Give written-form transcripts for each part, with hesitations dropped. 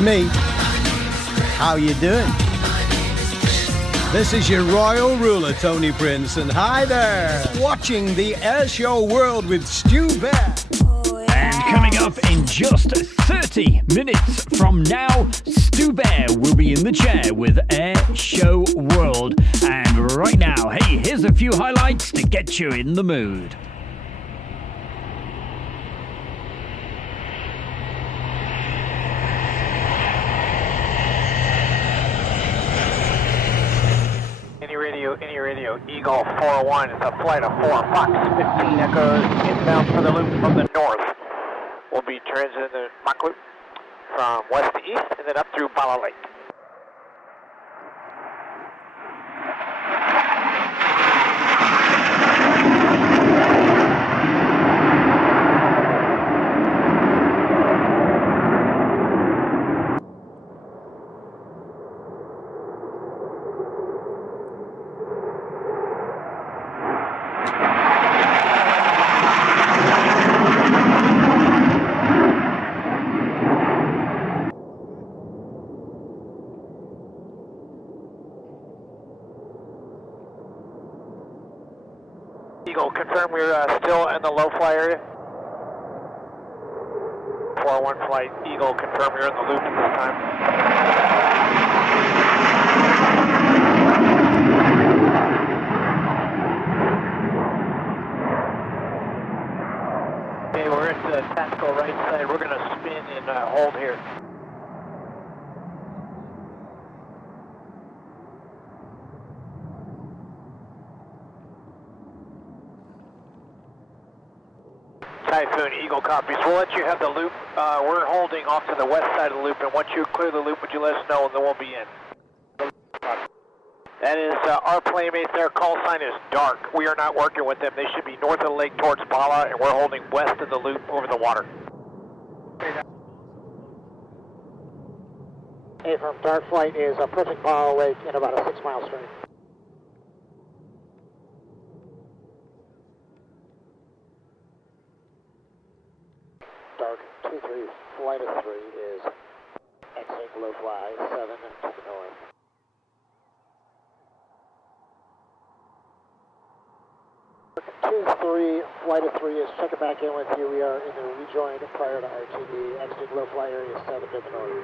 It's me. How you doing? This is your royal ruler, Tony Prince, and hi there! Watching the Air Show World with Stu Bear. And coming up in just 30 minutes from now, Stu Bear will be in the chair with Air Show World. And right now, hey, here's a few highlights to get you in the mood. Any radio, Eagle 401, it's a flight of 4, Fox 15 Echoes, inbound for the loop from the north. We'll be transiting the Mach loop from west to east and then up through Bala Lake. Eagle, confirm we're still in the low-fly area. 401 flight, Eagle, confirm you're in the loop at this time. Okay, we're at the tactical right side. We're going to spin and hold here. Typhoon, Eagle copies. We'll let you have the loop. We're holding off to the west side of the loop, and once you clear the loop, would you let us know, and then we'll be in. That is our playmate. Their call sign is dark. We are not working with them. They should be north of the lake towards Bala, and we're holding west of the loop over the water. Hey, from dark flight is approaching Bala Lake in about a 6-mile straight. Dark 23, flight of 3 is exiting low fly 7 to the north. Dark 23, flight of 3 is checking back in with you. We are in the rejoin prior to RTD, exiting low fly area 7 to the north.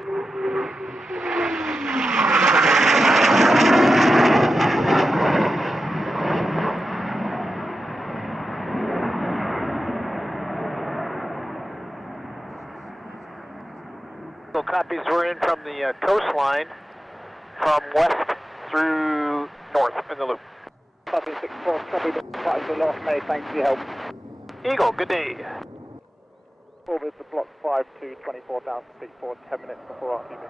Copies, we're in from the coastline from west through north in the loop. Copy 6-4, copy the flight to North May, thanks for your help. Eagle, good day. Orbit to block 5 to 24,000 feet for 10 minutes before RTB.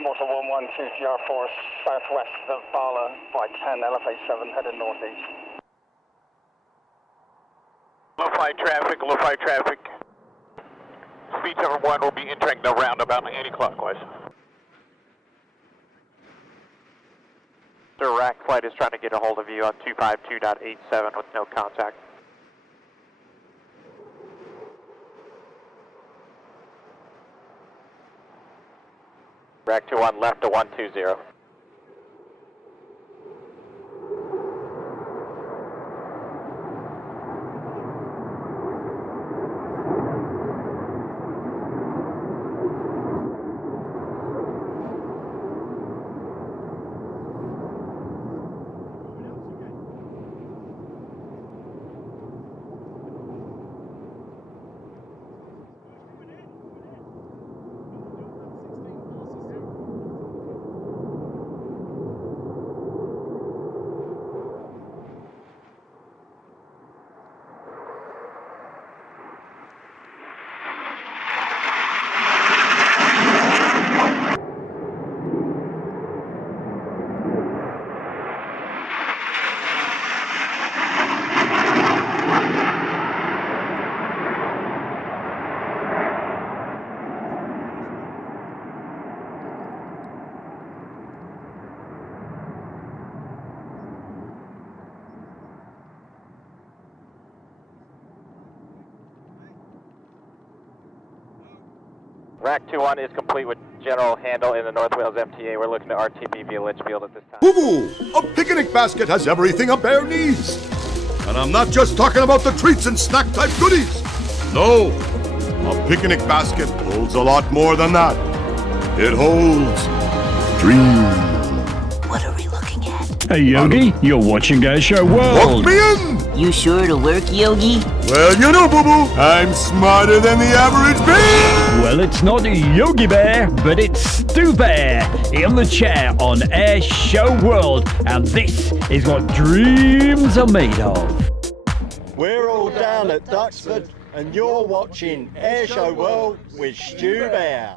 Mortar 112 GR4 southwest of Bala by 10, elevate 7, heading northeast. Low-fly traffic. Speed 71 will be entering the roundabout anti-clockwise. The Iraq flight is trying to get a hold of you on 252.87 with no contact. Iraq 21 left to 120. Rack 2-1 is complete with general handle in the North Wales MTA. We're looking to RTB via Litchfield at this time. Boo-boo! A picnic basket has everything a bear needs. And I'm not just talking about the treats and snack-type goodies. No, a picnic basket holds a lot more than that. It holds dreams. What are we looking at? Hey Yogi, you're watching Air Show World. Walk me in! You sure it'll work, Yogi? Well, you know, Boo-boo, I'm smarter than the average bear! Well, it's not Yogi Bear, but it's Stu Bear in the chair on Air Show World, and this is what dreams are made of. We're all down at Duxford, and you're watching Air Show World with Stu Bear.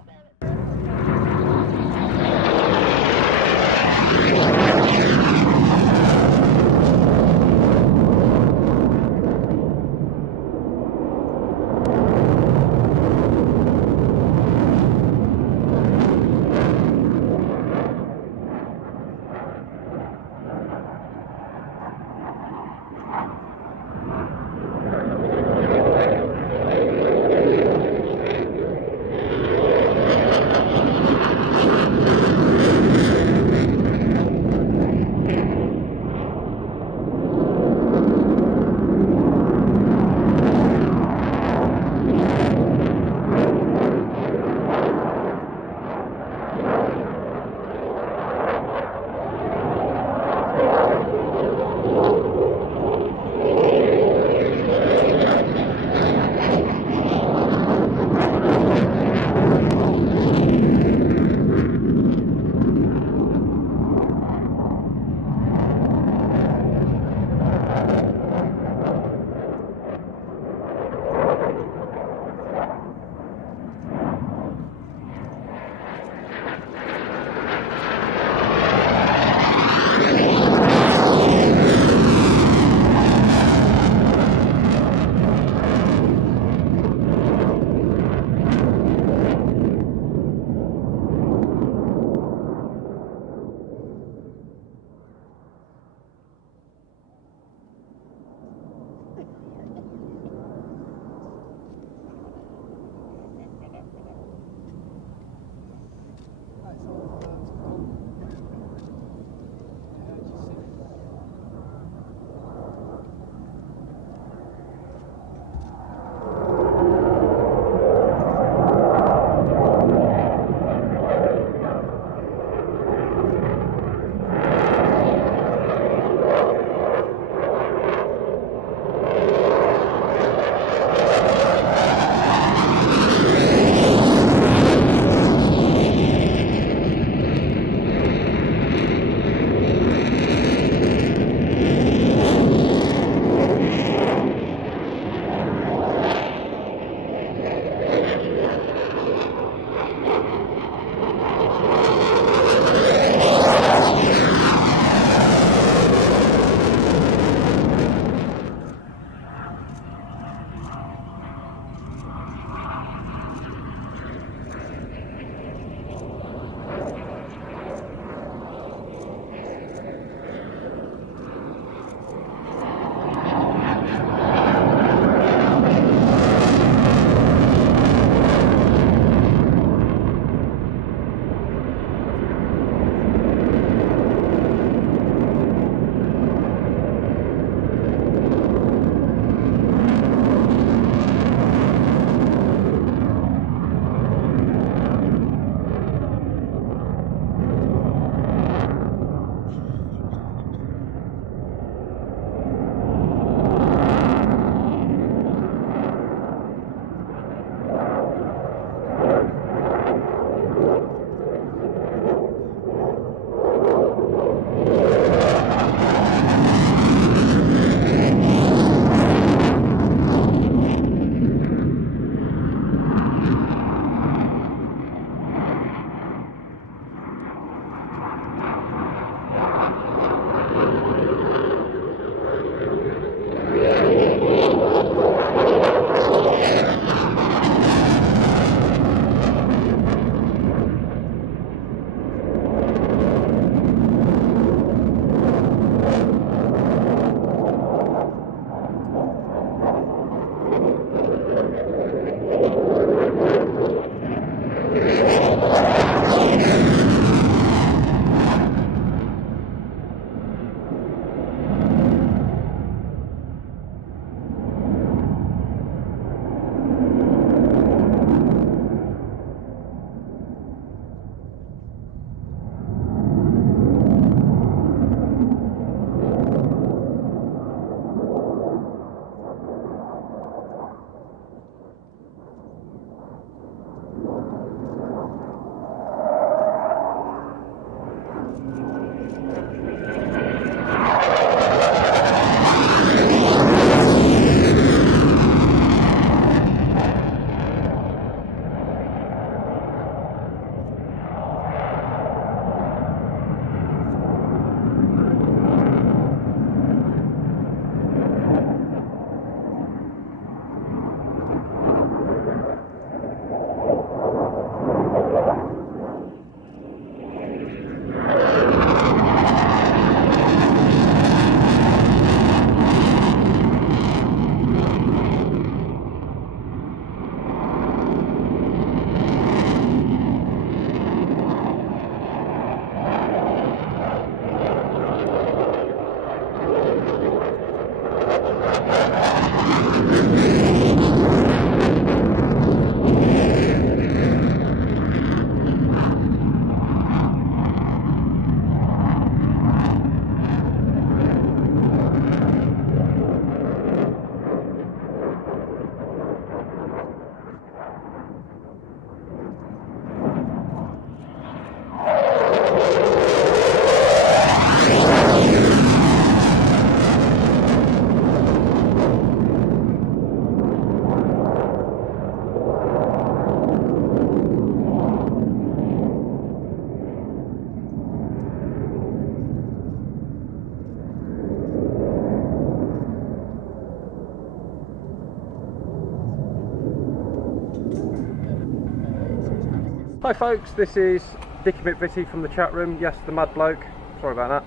Hi folks, this is Dickie McVitie from the chat room. Yes, the mad bloke. Sorry about that.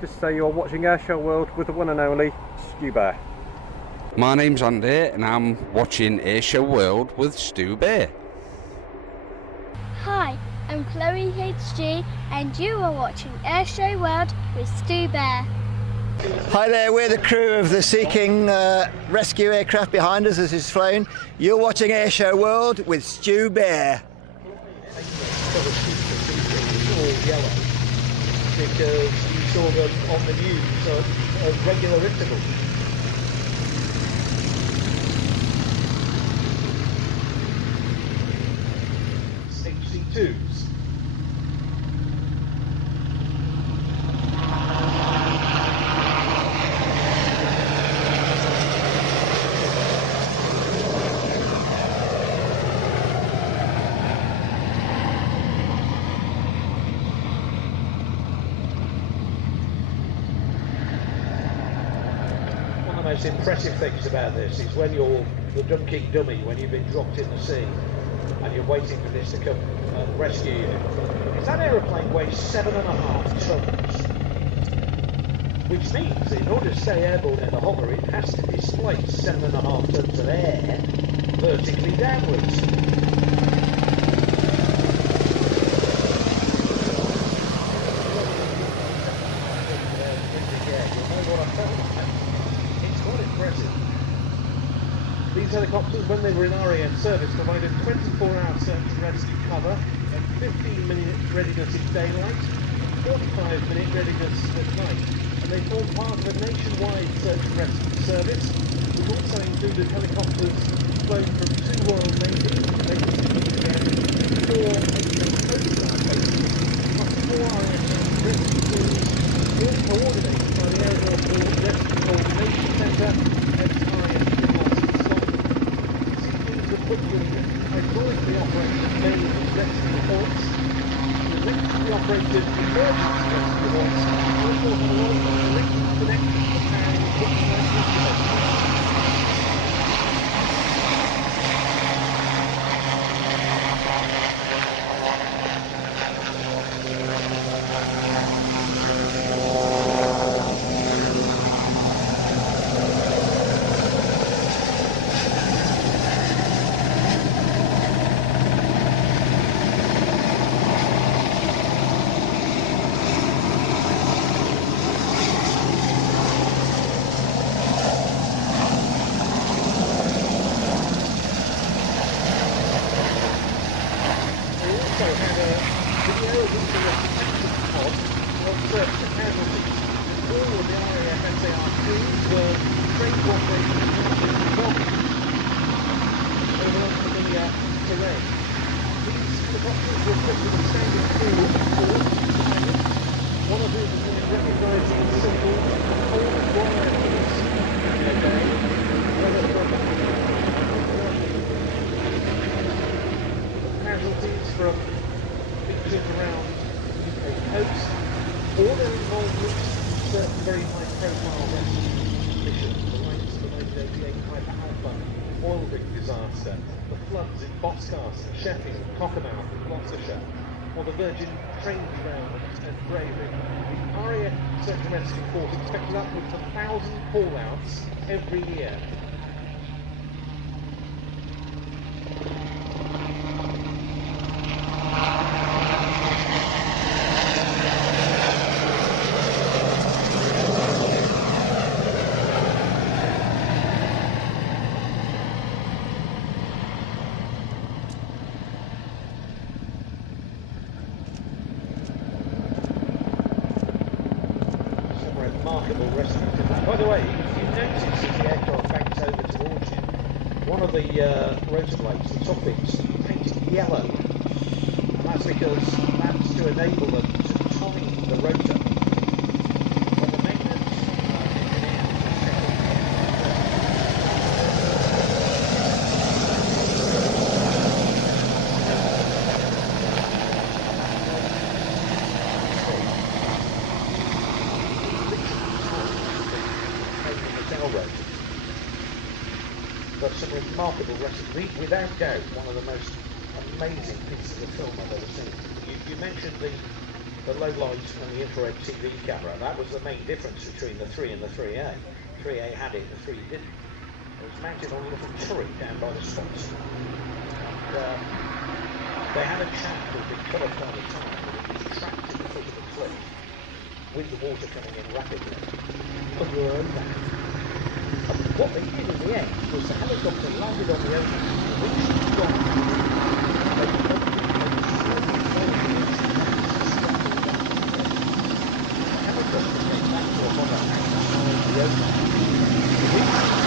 Just to say you're watching Airshow World with the one and only Stu Bear. My name's Andy and I'm watching Airshow World with Stu Bear. Hi, I'm Chloe HG and you are watching Airshow World with Stu Bear. Hi there, we're the crew of the Sea King rescue aircraft behind us as it's flown. You're watching Airshow World with Stu Bear. Yellow because you saw them on the news at regular intervals. HC2s. One of the most impressive things about this is when you're the dunking dummy, when you've been dropped in the sea and you're waiting for this to come and rescue you, is that aeroplane weighs 7.5 tons, which means in order to stay airborne in the hover it has to displace 7.5 tons of air vertically downwards. It's quite impressive. These helicopters, when they were in RAF service, provided 24-hour search and rescue cover and 15-minute readiness in daylight and 45-minute readiness at night. And they formed part of a nationwide search and rescue service, which also included helicopters flown from 2 Royal Navy bases in Japan, 4 Coast Guard bases, plus 4 RAF rescue crews, all coordinated by the Air Force Rescue Coordination Centre at RAF put you in hydraulically operated main rescue points, electrically operated emergency rescue points, and of course a lot of electric connections to powering equipment like or the Virgin train ground and Gravy. The RAF Search and Rescue Force expected upwards of 1,000 call-outs every year. Remarkable rescue. By the way, if you notice as the aircraft banks over towards you, one of the rotor blades, the top bits, painted yellow. And that's because that's to enable them to time the rotor. When the maintenance but some remarkable rescue. Without doubt, one of the most amazing pieces of film I've ever seen. You mentioned the low light and the infrared TV camera. That was the main difference between the 3 and the 3A. 3A had it, the 3 didn't. It was mounted on a little turret down by the spots. And they had a chap who had been cut off by the time, but he was trapped in the foot of the cliff with the water coming in rapidly under her own back. And what they did in the end was the helicopter landed on the ocean, the winch was gone. They helicopter came back to a mother house outside the ocean. The winch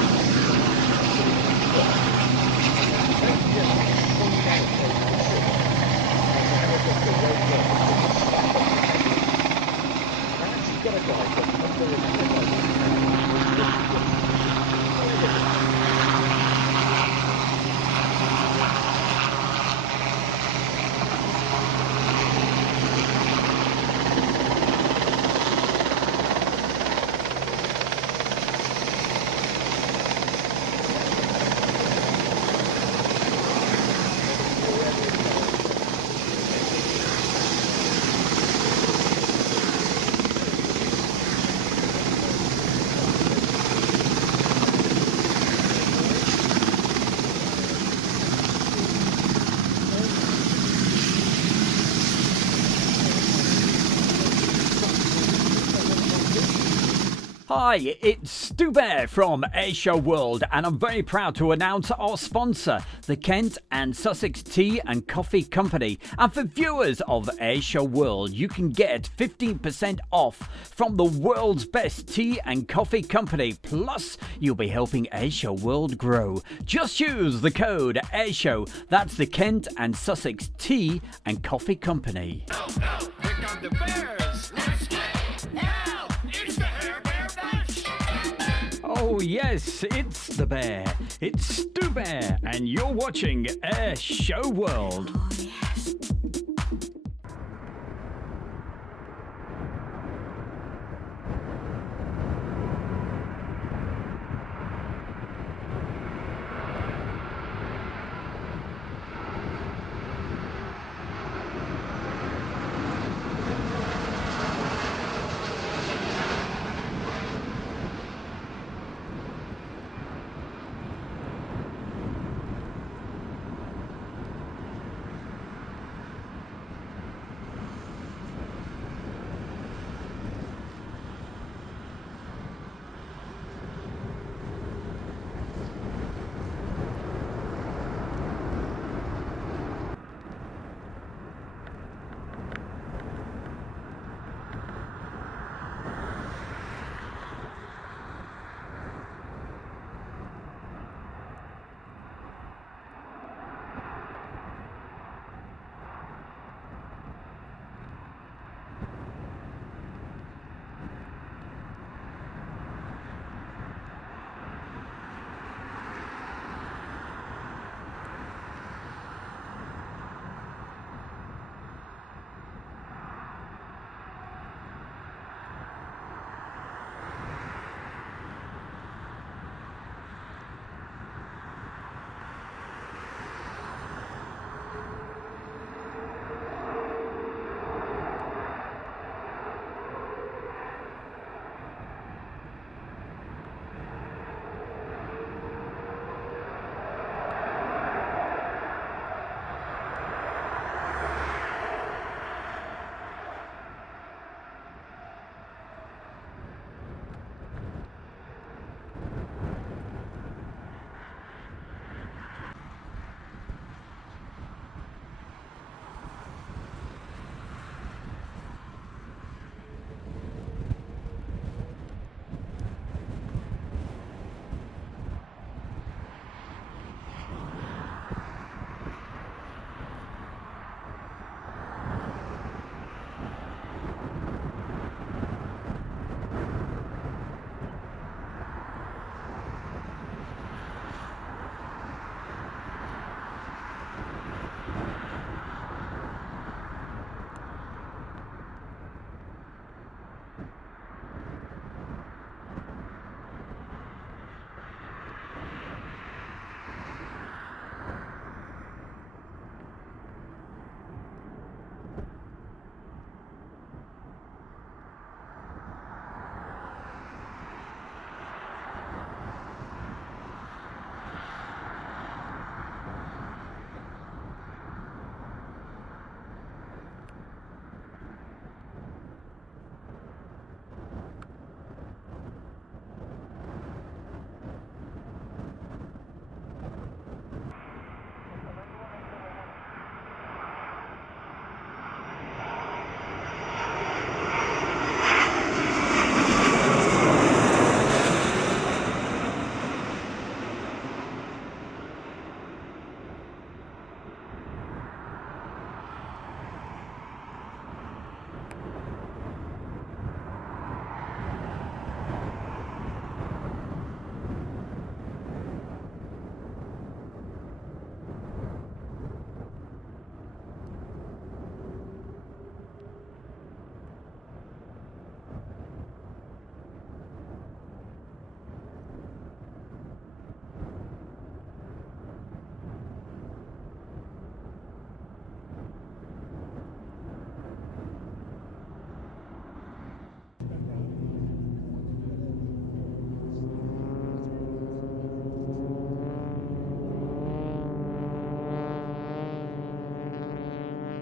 Hi, it's Stu Bear from Airshow World, and I'm very proud to announce our sponsor, the Kent and Sussex Tea and Coffee Company. And for viewers of Airshow World, you can get 15% off from the world's best tea and coffee company. Plus, you'll be helping Airshow World grow. Just use the code Airshow. That's the Kent and Sussex Tea and Coffee Company. Here come the bears. Let's go. Now, it's the Hair Bear Bash. Oh yes, it's the bear. It's Stu Bear, and you're watching Airshow World.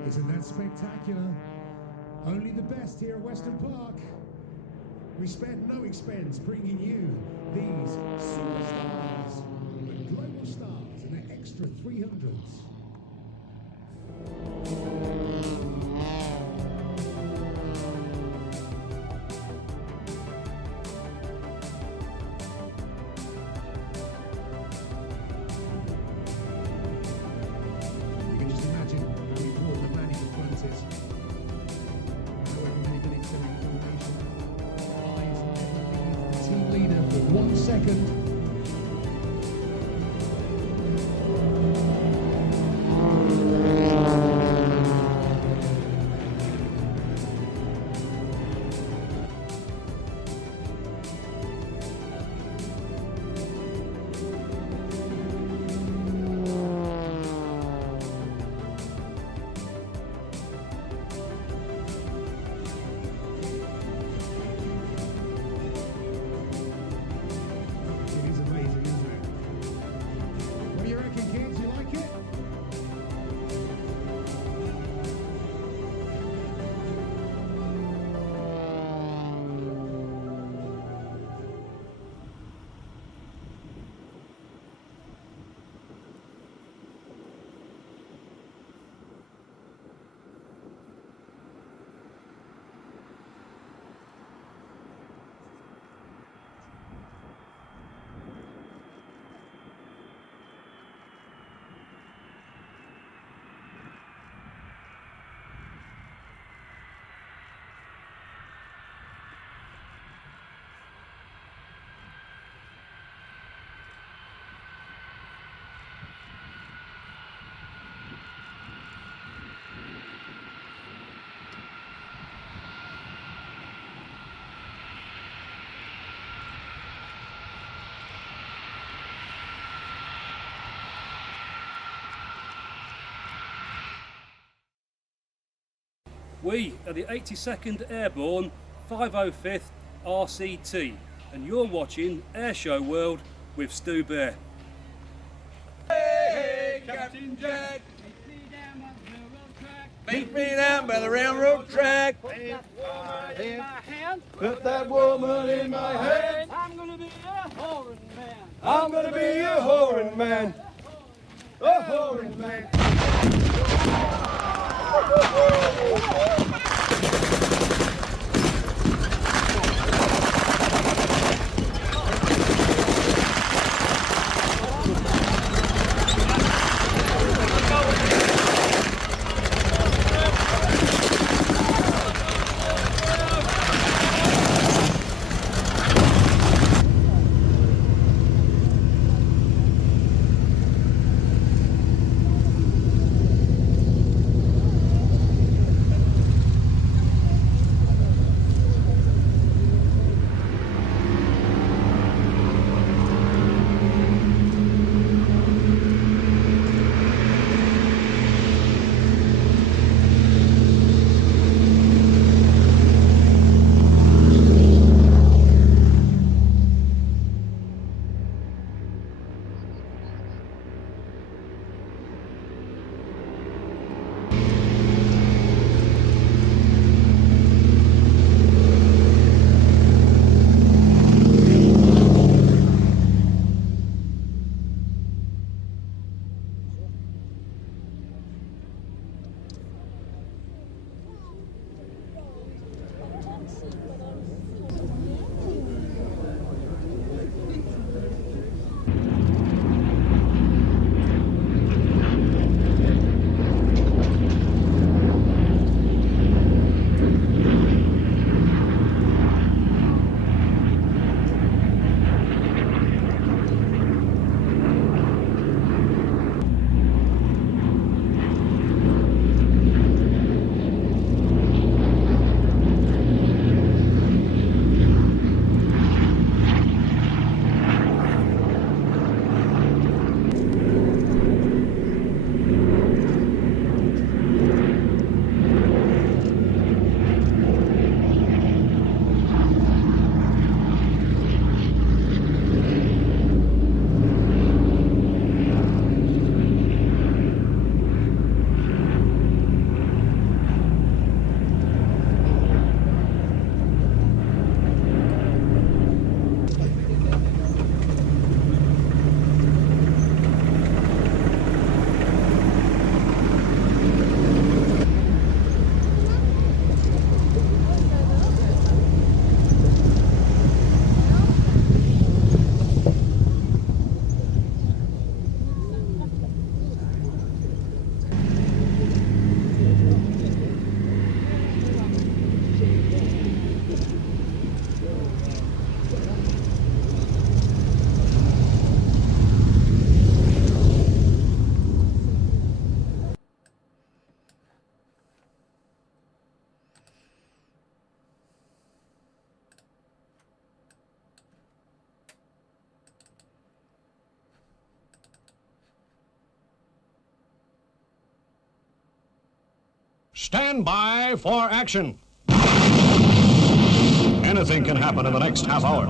Isn't that spectacular? Only the best here at Weston Park. We spared no expense bringing you these superstars, the global stars and their extra 300s. You can just imagine how we brought the man in the front is. However many minutes of information. Eyes never leave the team leader for 1 second. It is amazing, isn't it? What do you reckon, kids? You like it? We are the 82nd Airborne 505th RCT, and you're watching Airshow World with Stu Bear. Hey, Captain Jack. Beat me down by the railroad track. Put that woman in my hand. I'm gonna be a whoring man. I'm gonna be a whoring man. A whoring man. Stand by for action. Anything can happen in the next half hour.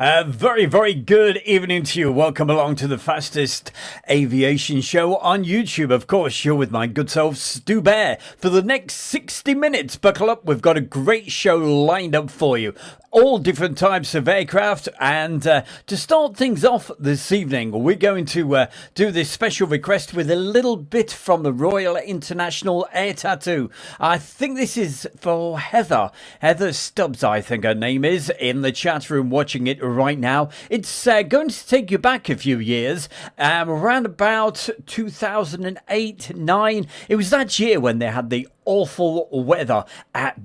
A very, very good evening to you. Welcome along to the fastest aviation show on YouTube. Of course, you're with my good self, Stu Bear. For the next 60 minutes, buckle up. We've got a great show lined up for you. All different types of aircraft. And to start things off this evening, we're going to do this special request with a little bit from the Royal International Air Tattoo. I think this is for Heather. Heather Stubbs, I think her name is, in the chat room watching it right now. It's going to take you back a few years, around about 2008-9. It was that year when they had the awful weather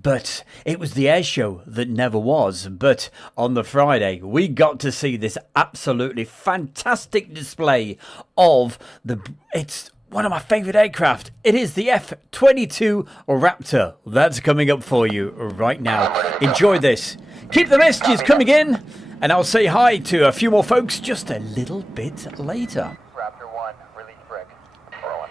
but it was the air show that never was. But on the Friday, we got to see this absolutely fantastic display of it's one of my favourite aircraft. It is the F-22 Raptor. That's coming up for you right now. Enjoy this. Keep the messages coming in, and I'll say hi to a few more folks just a little bit later. Raptor 1, release brick. Rolling.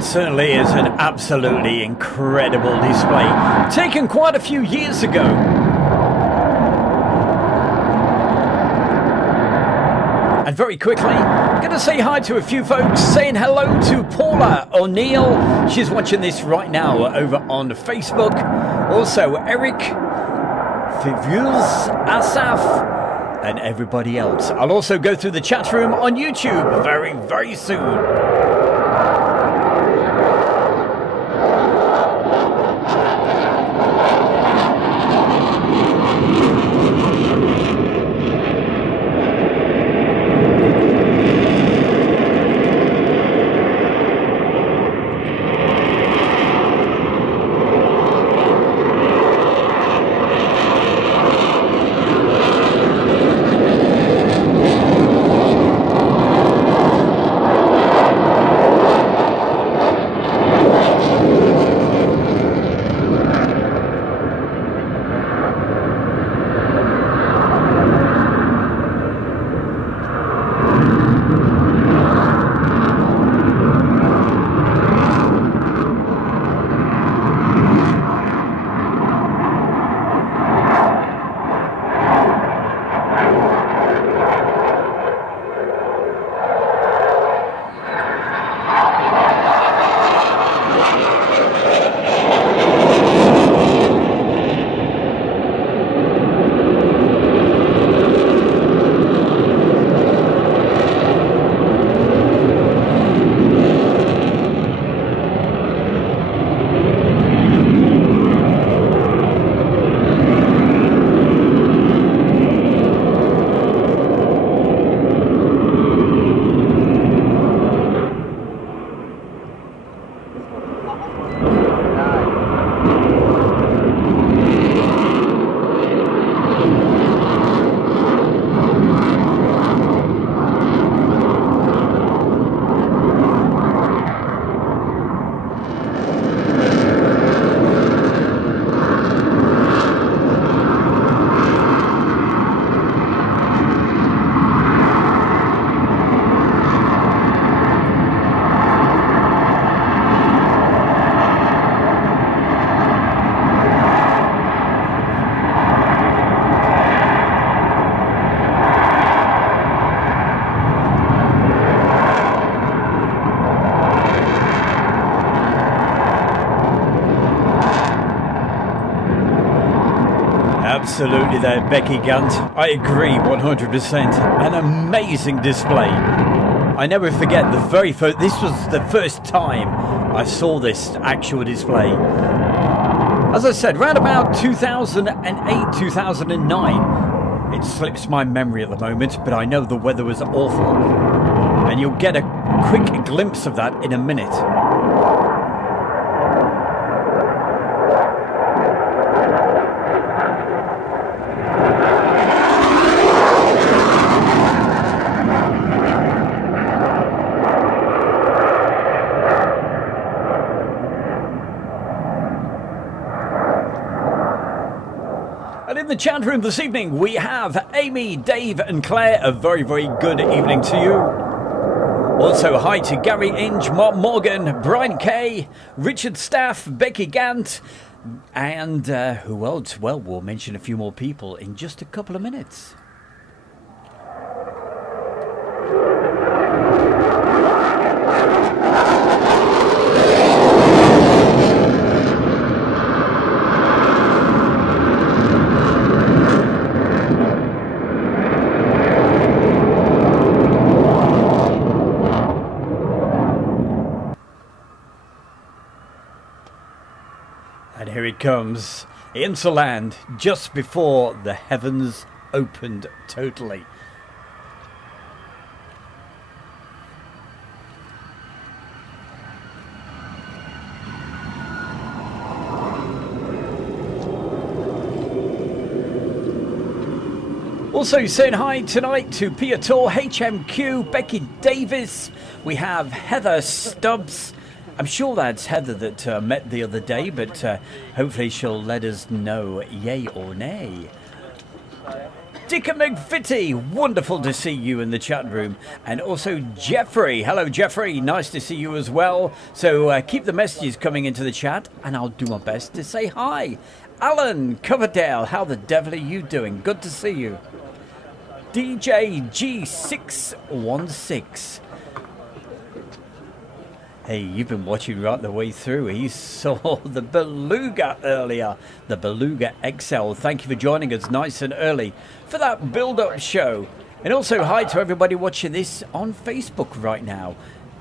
It certainly is an absolutely incredible display, taken quite a few years ago. And very quickly, I'm going to say hi to a few folks, saying hello to Paula O'Neill. She's watching this right now over on Facebook. Also, Eric, Fivuz, Asaf, and everybody else. I'll also go through the chat room on YouTube very, very soon. Absolutely there, Becky Gant. I agree 100%. An amazing display. I never forget the very first, this was the first time I saw this actual display. As I said, round about 2008, 2009. It slips my memory at the moment, but I know the weather was awful. And you'll get a quick glimpse of that in a minute. The chat room this evening we have Amy, Dave and Claire. A very, very good evening to you. Also hi to Gary Inge, Mark Morgan, Brian Kay, Richard Staff, Becky Gant, and who else? Well, we'll mention a few more people in just a couple of minutes. Here it comes into land just before the heavens opened totally. Also saying hi tonight to Piator, HMQ, Becky Davis. We have Heather Stubbs. I'm sure that's Heather that met the other day, but hopefully she'll let us know yay or nay. Dicker McVitie, wonderful to see you in the chat room. And also Jeffrey. Hello, Jeffrey. Nice to see you as well. So keep the messages coming into the chat, and I'll do my best to say hi. Alan Coverdale, how the devil are you doing? Good to see you. DJ G616. Hey, you've been watching right the way through. He saw the Beluga earlier, the Beluga XL. Thank you for joining us nice and early for that build-up show. And also hi to everybody watching this on Facebook right now.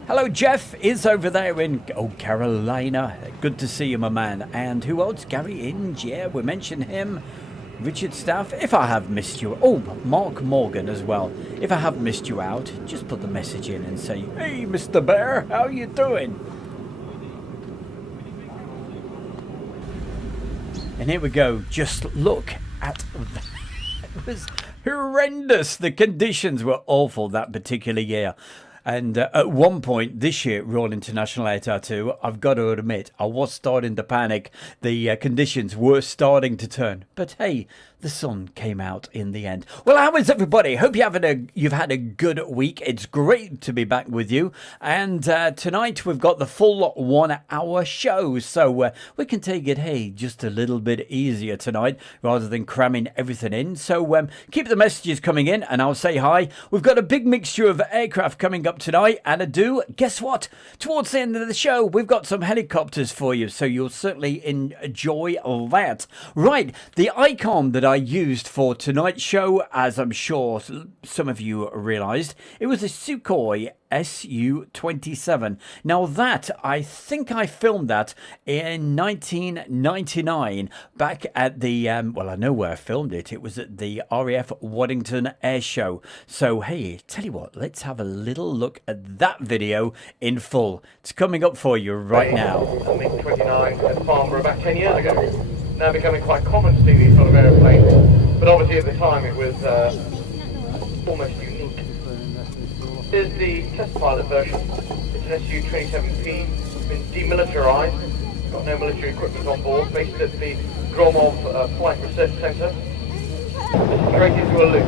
Hello, Jeff is over there in Carolina. Good to see you, my man. And who else? Gary Inge, yeah, we mentioned him. Richard Staff, if I have missed you, Mark Morgan as well. If I have missed you out, just put the message in and say, hey, Mr. Bear, how you doing? And here we go. Just look at that. It was horrendous. The conditions were awful that particular year. And at one point this year, Royal International Air Tattoo, I've got to admit, I was starting to panic. The conditions were starting to turn. But hey, the sun came out in the end. Well, how is everybody? Hope you've had a good week. It's great to be back with you. And tonight we've got the full 1 hour show. So we can take it, hey, just a little bit easier tonight rather than cramming everything in. So keep the messages coming in and I'll say hi. We've got a big mixture of aircraft coming up tonight. And guess what? Towards the end of the show, we've got some helicopters for you. So you'll certainly enjoy that. Right, the icon that I used for tonight's show, as I'm sure some of you realised, it was a Sukhoi Su-27. Now that, I think I filmed that in 1999 back at the, well, I know where I filmed it. It was at the RAF Waddington Air Show. So, hey, tell you what, let's have a little look at that video in full. It's coming up for you right now. The MiG-29 at Farnborough about 10 years ago. Now becoming quite common to see these sort of aeroplanes. But obviously at the time it was almost unique. Here's the test pilot version. It's an Su-27P. It's been demilitarized. It's got no military equipment on board. Based at the Gromov Flight Research Center. Straight into a loop.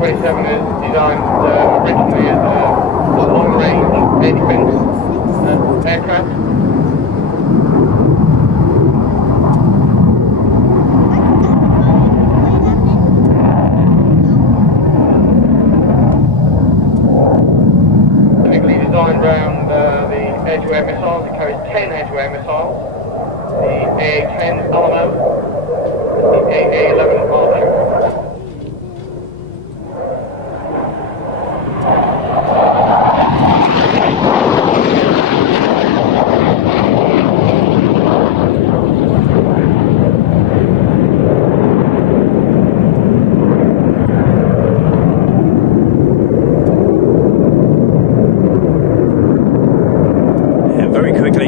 U-27 is designed originally as a long-range air defense aircraft. Typically designed around the air-to-air missiles. It carries 10 air-to-air missiles. The AA-10 Alamo, the AA-11 Marshall.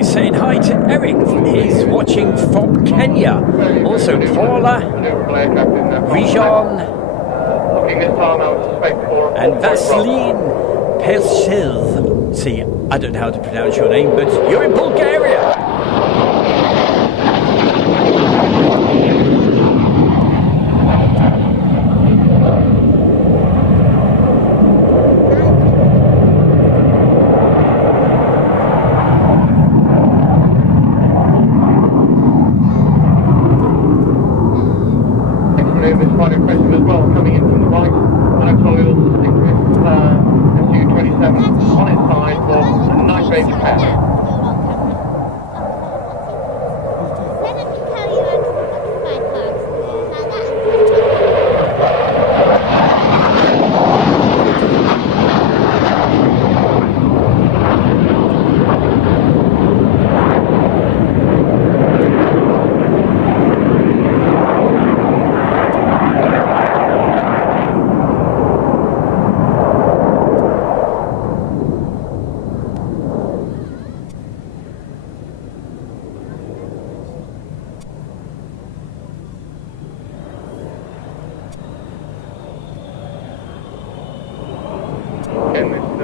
Saying hi to Eric, he's watching from Kenya. Also Paula, Rijan, and Vaseline Persiz. See, I don't know how to pronounce your name, but you're in Bulgaria.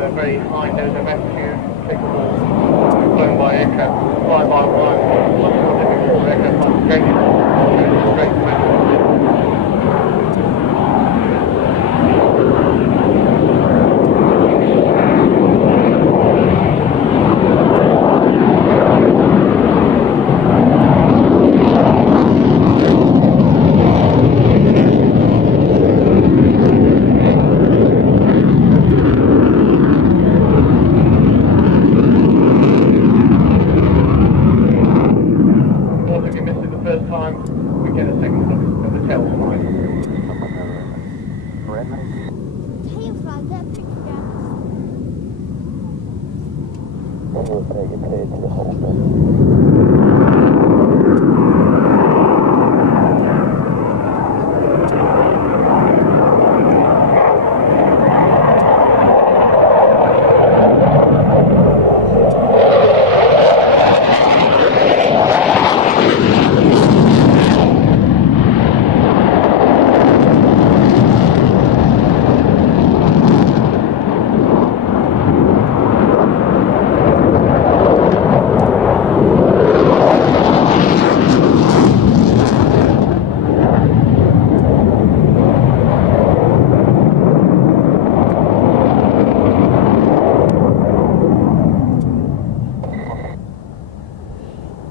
a very high nose of attitude, capable of flown by aircraft, fly-by-wire, much more difficult for aircraft like Australia, straight manual.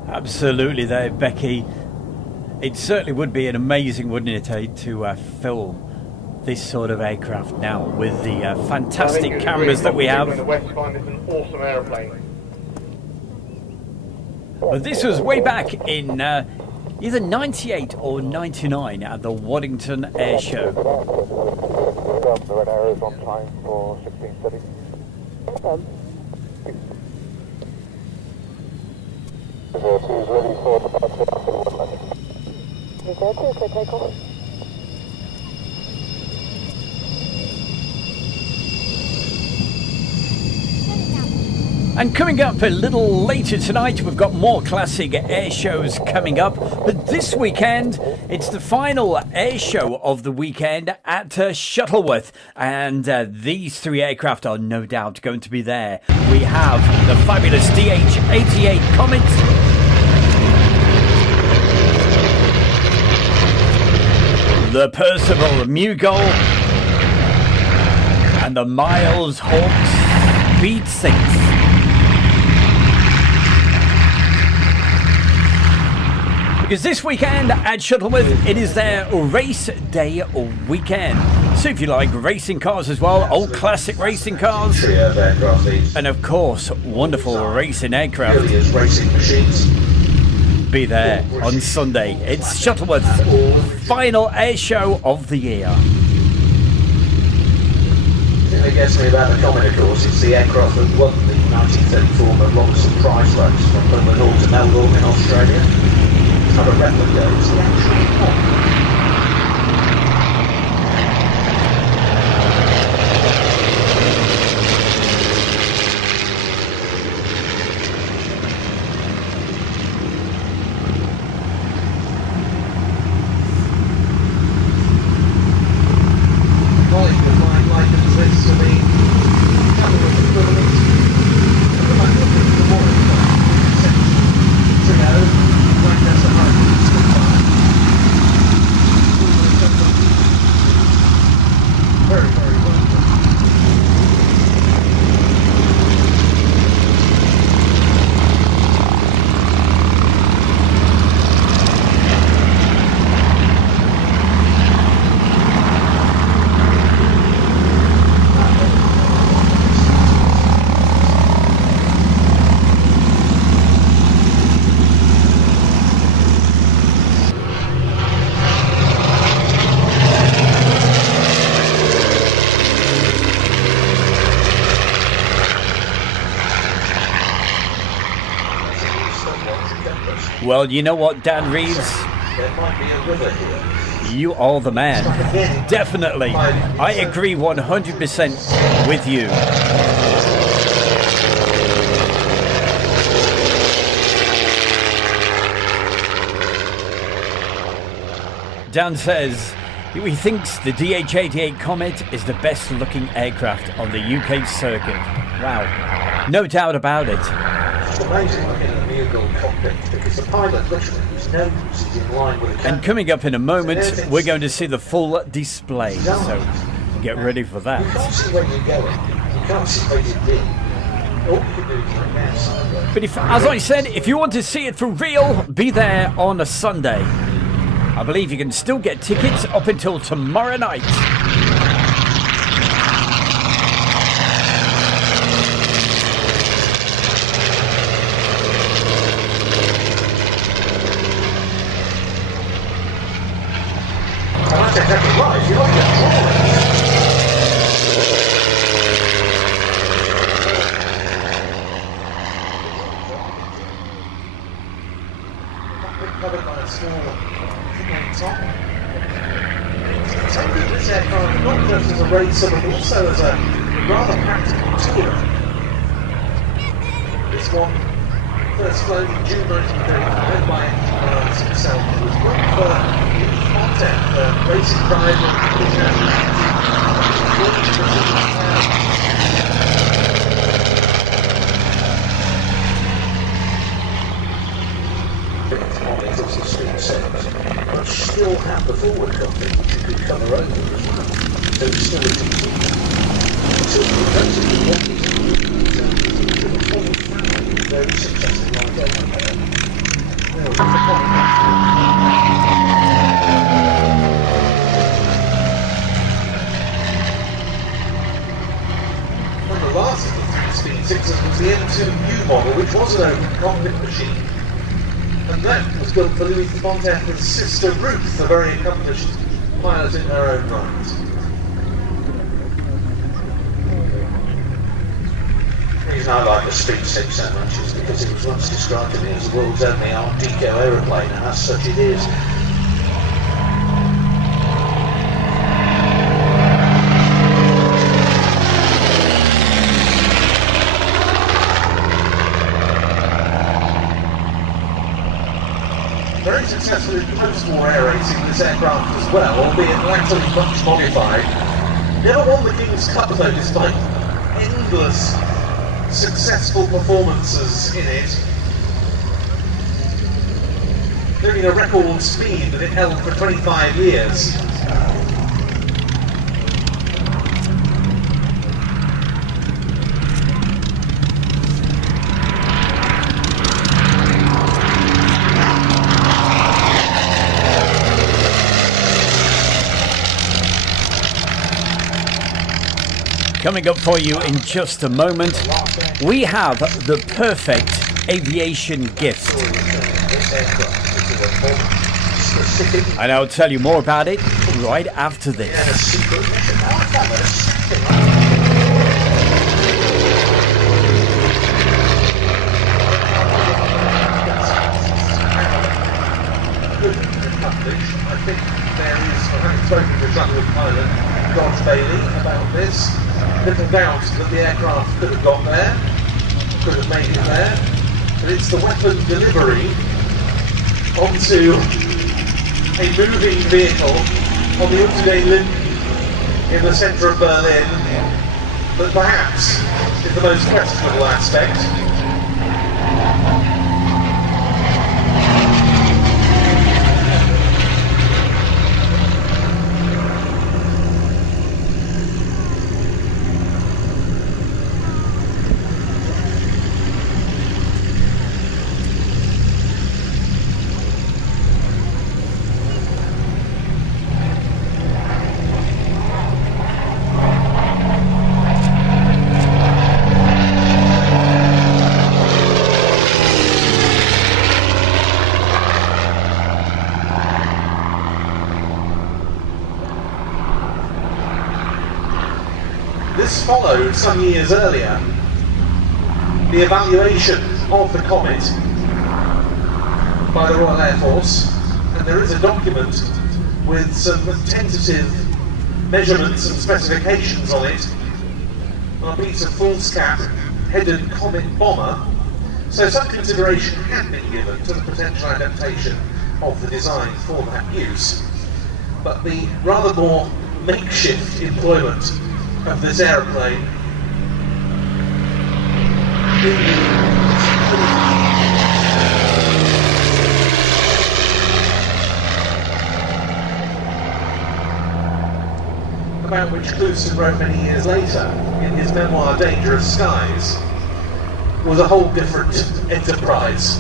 Absolutely there, Becky. It certainly would be an amazing, wouldn't it, to film this sort of aircraft now with the fantastic cameras that we have. The West find this an awesome aeroplane. But this was way back in either 98 or 99 at the Waddington Air Show. The red arrow is on time for 1630. Reserve 2 is ready for departure after the one landing. Reserve 2, clear takeoff. And coming up a little later tonight, we've got more classic air shows coming up. But this weekend, it's the final air show of the weekend at Shuttleworth. And these three aircraft are no doubt going to be there. We have the fabulous DH-88 Comet, the Percival Mugol, and the Miles Hawks Speed 6. Because this weekend at Shuttleworth, it is their race day weekend. So if you like racing cars as well, old classic racing cars, and of course, wonderful racing aircraft, be there on Sunday. It's Shuttleworth's final air show of the year. The thing that gets me about the Comet, of course, it's the aircraft that won the 1934 McLaughlin Prize Race from Plymouth to Melbourne in Australia. It's not a replica, it's the actual one. Well, you know what, Dan Reeves? You are the man. Definitely. I agree 100% with you. Dan says, He thinks the DH-88 Comet is the best looking aircraft on the UK circuit. Wow, no doubt about it. It's amazing looking at the Mughal cockpit because the pilot literally whose nose is in line with the camera. And coming up in a moment, we're going to see the full display, so get ready for that. You can't see where you're going, you can't see where you've been. All you can do is look outside. But if, as I said, if you want to see it for real, be there on a Sunday. I believe you can still get tickets up until tomorrow night. That's exactly right, if you look at drawings. Covered by a small top. Intended this aircraft not just as a racer but also as a rather practical tour. This one first flown in June 1935 by Enterprise himself. It was one for youth content, racing driver, but still have the forward cockpit which you could cover over as well. So it's still a TV. So basically what is a forward family, very successful like over one of the last of the three Speed 6s was the M2U model, which was an open cockpit machine. And that was built for Louis Fontaine's sister Ruth, a very accomplished pilot in her own right. The reason I like the Speed 6 so much is because it was once described to me as the world's only Art Deco aeroplane, and as such it is. Very successful in post-war air racing, this aircraft as well, albeit latterly much modified. Never won the King's Cup though, despite endless successful performances in it. Doing a record speed that it held for 25 years. Coming up for you in just a moment, we have the perfect aviation gift. And I'll tell you more about it right after this. I think there is, I haven't spoken to Sutherland pilot George Bailey about this. Little doubt that the aircraft could have got there, could have made it there, but it's the weapon delivery onto a moving vehicle on the Unter den Linden in the centre of Berlin that perhaps is the most questionable aspect. This followed some years earlier the evaluation of the Comet by the Royal Air Force, and there is a document with some tentative measurements and specifications on it on a piece of foolscap headed Comet bomber, so some consideration had been given to the potential adaptation of the design for that use. but the rather more makeshift employment of this aeroplane about which Clouston wrote many years later in his memoir Dangerous Skies, was a whole different enterprise.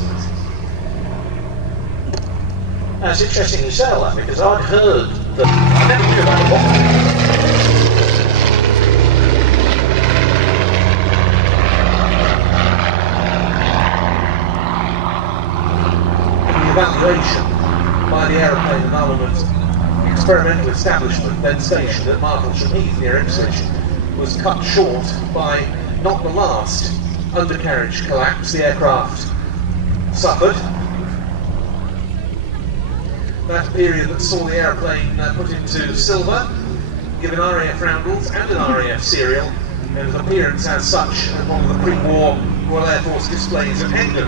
That's interesting you say that, because I'd heard that I never knew about the evaluation by the Aeroplane and Armament Experimental Establishment, then stationed at Martlesham Heath near Ipswich, was cut short by not the last undercarriage collapse the aircraft suffered. That period that saw the aeroplane put into silver, given RAF roundels and an RAF serial, and its appearance as such at one of the pre-war Royal Air Force displays at Hendon.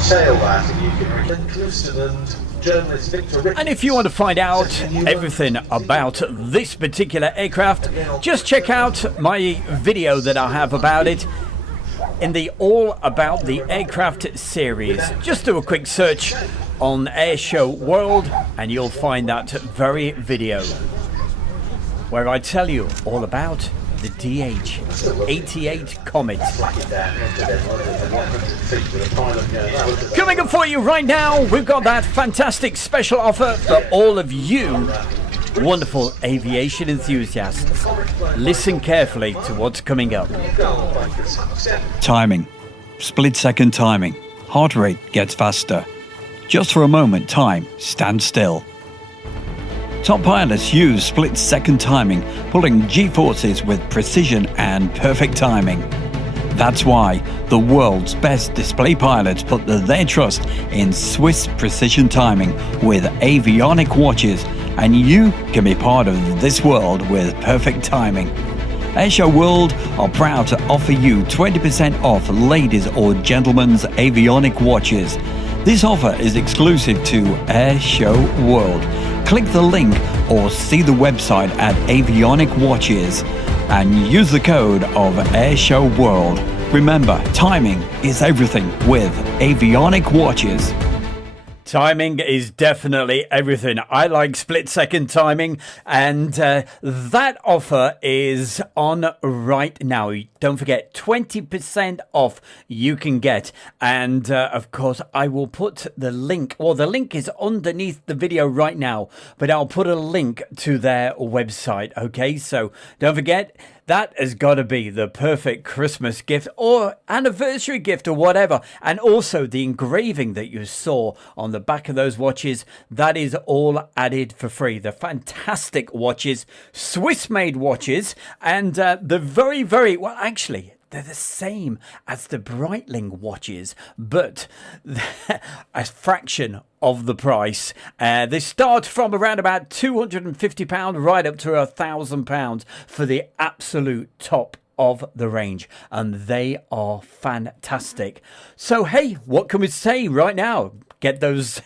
Sail that, and you can then Clouston and journalist Victor Ricketts. And if you want to find out everything about this particular aircraft, just check out my video that I have about it in the All About the Aircraft series. Just do a quick search on Airshow World and you'll find that very video where I tell you all about the DH-88 Comet. Coming up for you right now, we've got that fantastic special offer for all of you wonderful aviation enthusiasts. Listen carefully to what's coming up. Timing. Split-second timing. Heart rate gets faster. Just for a moment, time stands still. Top pilots use split-second timing, pulling G-forces with precision and perfect timing. That's why the world's best display pilots put their trust in Swiss precision timing with avionic watches, and you can be part of this world with perfect timing. Airshow World are proud to offer you 20% off ladies' or gentlemen's avionic watches. This offer is exclusive to Airshow World. Click the link or see the website at Avionic Watches and use the code of Airshow World. Remember, timing is everything with Avionic Watches. Timing is definitely everything. I like split-second timing, and that offer is on right now. Don't forget, 20% off you can get. And of course, I will put the link, or the link is underneath the video right now, but I'll put a link to their website. Okay, so don't forget, that has got to be the perfect Christmas gift or anniversary gift or whatever. And also the engraving that you saw on the back of those watches, that is all added for free. The fantastic watches, Swiss-made watches, and the very, very, well, actually, they're the same as the Breitling watches, but a fraction of the price. They start from around about £250 right up to £1,000 for the absolute top of the range, and they are fantastic. So hey, what can we say right now? Get those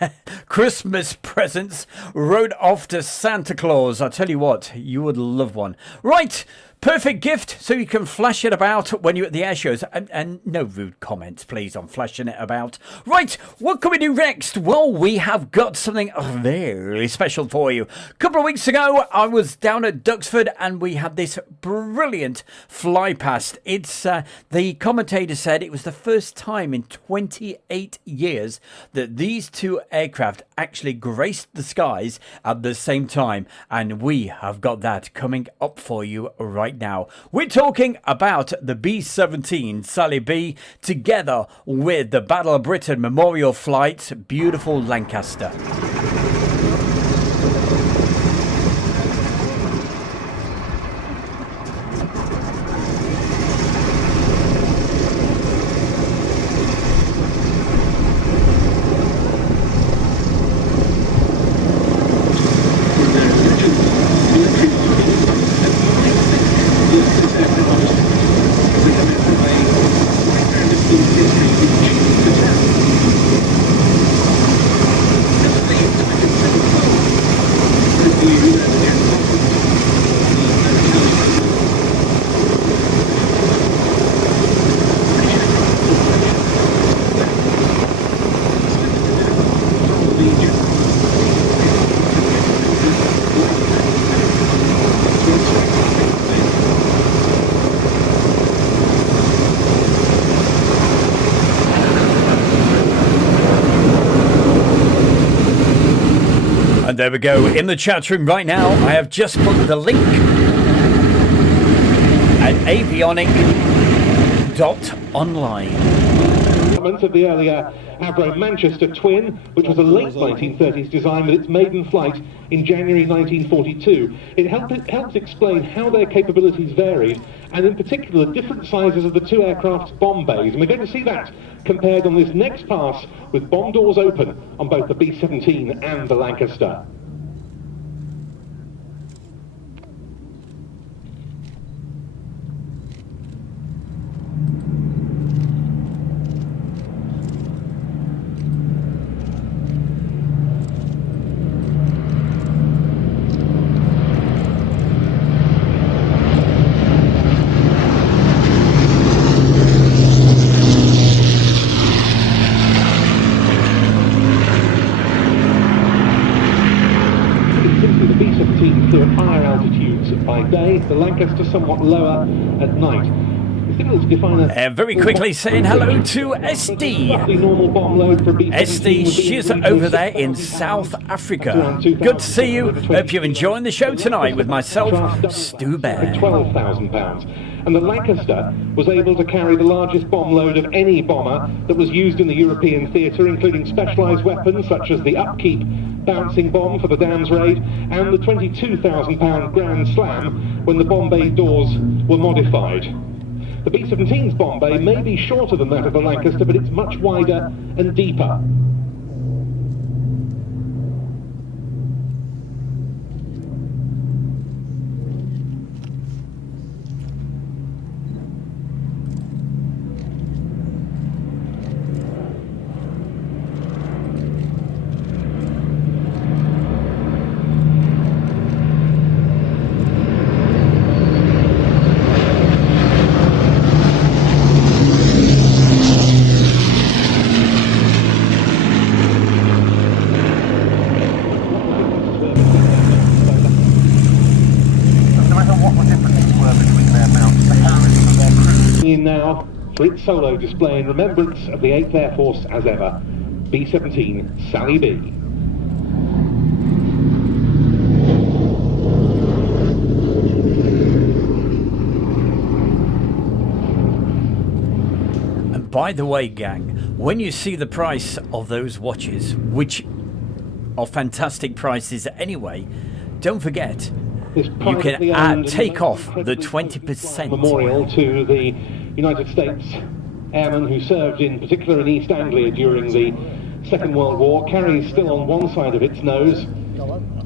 Christmas presents wrote off to Santa Claus. I tell you what, you would love one. Right, perfect gift so you can flash it about when you're at the air shows. And no rude comments, please, on flashing it about. Right, what can we do next? Well, we have got something very special for you. A couple of weeks ago, I was down at Duxford and we had this brilliant fly past. It's the commentator said it was the first time in 28 years that these two aircraft actually graced the skies at the same time. And we have got that coming up for you right now. We're talking about the B-17 Sally B together with the Battle of Britain Memorial Flight, beautiful Lancaster. there we go. In the chat room right now, I have just put the link at avionic.online. Of the earlier Avro Manchester Twin, which was a late 1930s design with its maiden flight in January 1942. It helps explain how their capabilities varied, and in particular the different sizes of the two aircraft's bomb bays. And we're going to see that compared on this next pass with bomb doors open on both the B-17 and the Lancaster. The Lancaster somewhat lower at night. Very quickly saying hello to SD. SD, she's over there in South Africa. Good to see you. Hope you're enjoying the show tonight with myself, Stu Bear. £12,000. And the Lancaster was able to carry the largest bomb load of any bomber that was used in the European theatre, including specialised weapons such as the Upkeep bouncing bomb for the Dams raid and the £22,000 Grand Slam when the bomb bay doors were modified. The B-17's bomb bay may be shorter than that of the Lancaster, but it's much wider and deeper. Now for its solo display in remembrance of the 8th Air Force as ever, B-17 Sally B. And by the way, gang, when you see the price of those watches, which are fantastic prices anyway, don't forget you can take off the 20%. Memorial to the United States airmen who served in particular in East Anglia during the Second World War, carries still on one side of its nose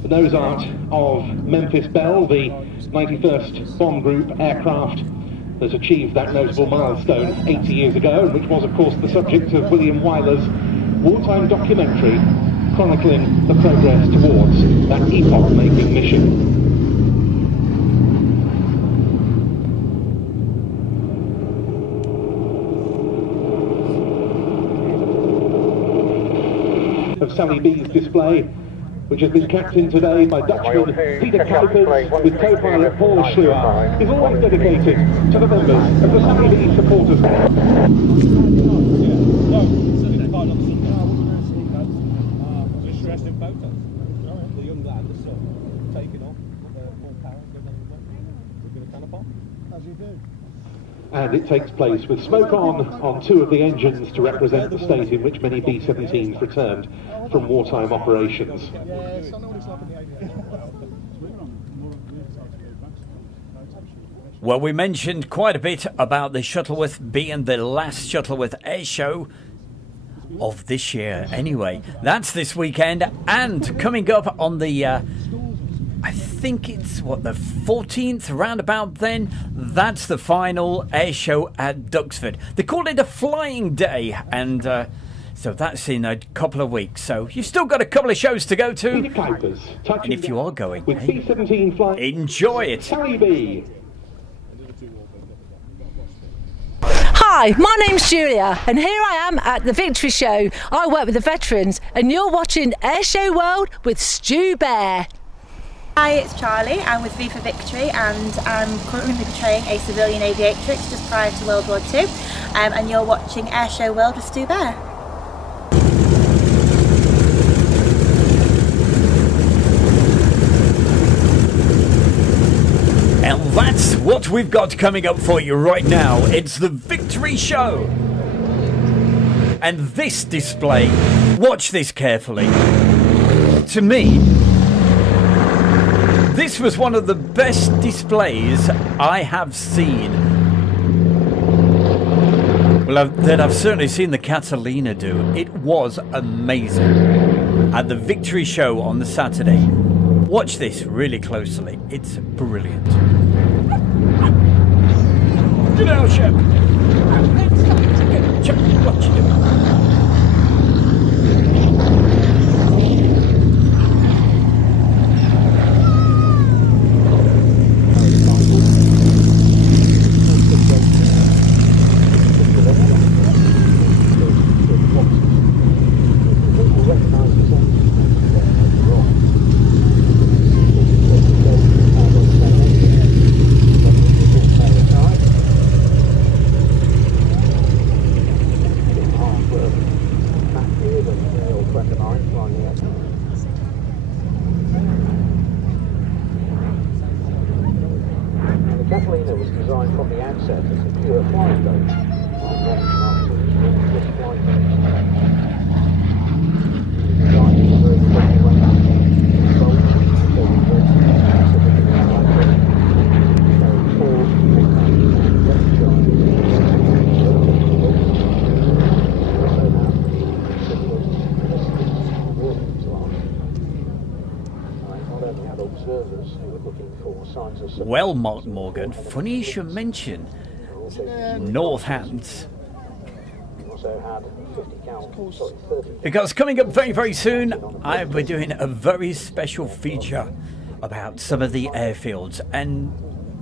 the nose art of Memphis Belle, the 91st Bomb Group aircraft that achieved that notable milestone 80 years ago, which was of course the subject of William Wyler's wartime documentary chronicling the progress towards that epoch-making mission. Of Sally B's display, which has been captained today by Dutchman Peter Kuipers with co-pilot Paul Schluer, is always dedicated to the members of the Sally B supporters. And it takes place with smoke on two of the engines to represent the state in which many B-17s returned from wartime operations. Well, we mentioned quite a bit about the Shuttleworth being the last Shuttleworth Air Show of this year. Anyway, that's this weekend, and coming up on the I think it's, the 14th, roundabout then, that's the final air show at Duxford. They call it a flying day, and so that's in a couple of weeks. So you've still got a couple of shows to go to, and if you are going, hey, enjoy it. Hi, my name's Julia, and here I am at the Victory Show. I work with the veterans, and you're watching Air Show World with Stu Bear. Hi, it's Charlie. I'm with V for Victory, and I'm currently portraying a civilian aviatrix just prior to World War II, and you're watching Air Show World with Stu Bear. what we've got coming up for you right now. It's the Victory Show. And this display, watch this carefully. To me, this was one of the best displays I have seen. Well, that I've certainly seen the Catalina do. It was amazing at the Victory Show on the Saturday. Watch this really closely. It's brilliant. Get out, Shep. Shep, what you doing? Well, Mark Morgan, funny you should mention Northants. Because coming up very, very soon, I'll be doing a very special feature about some of the airfields, and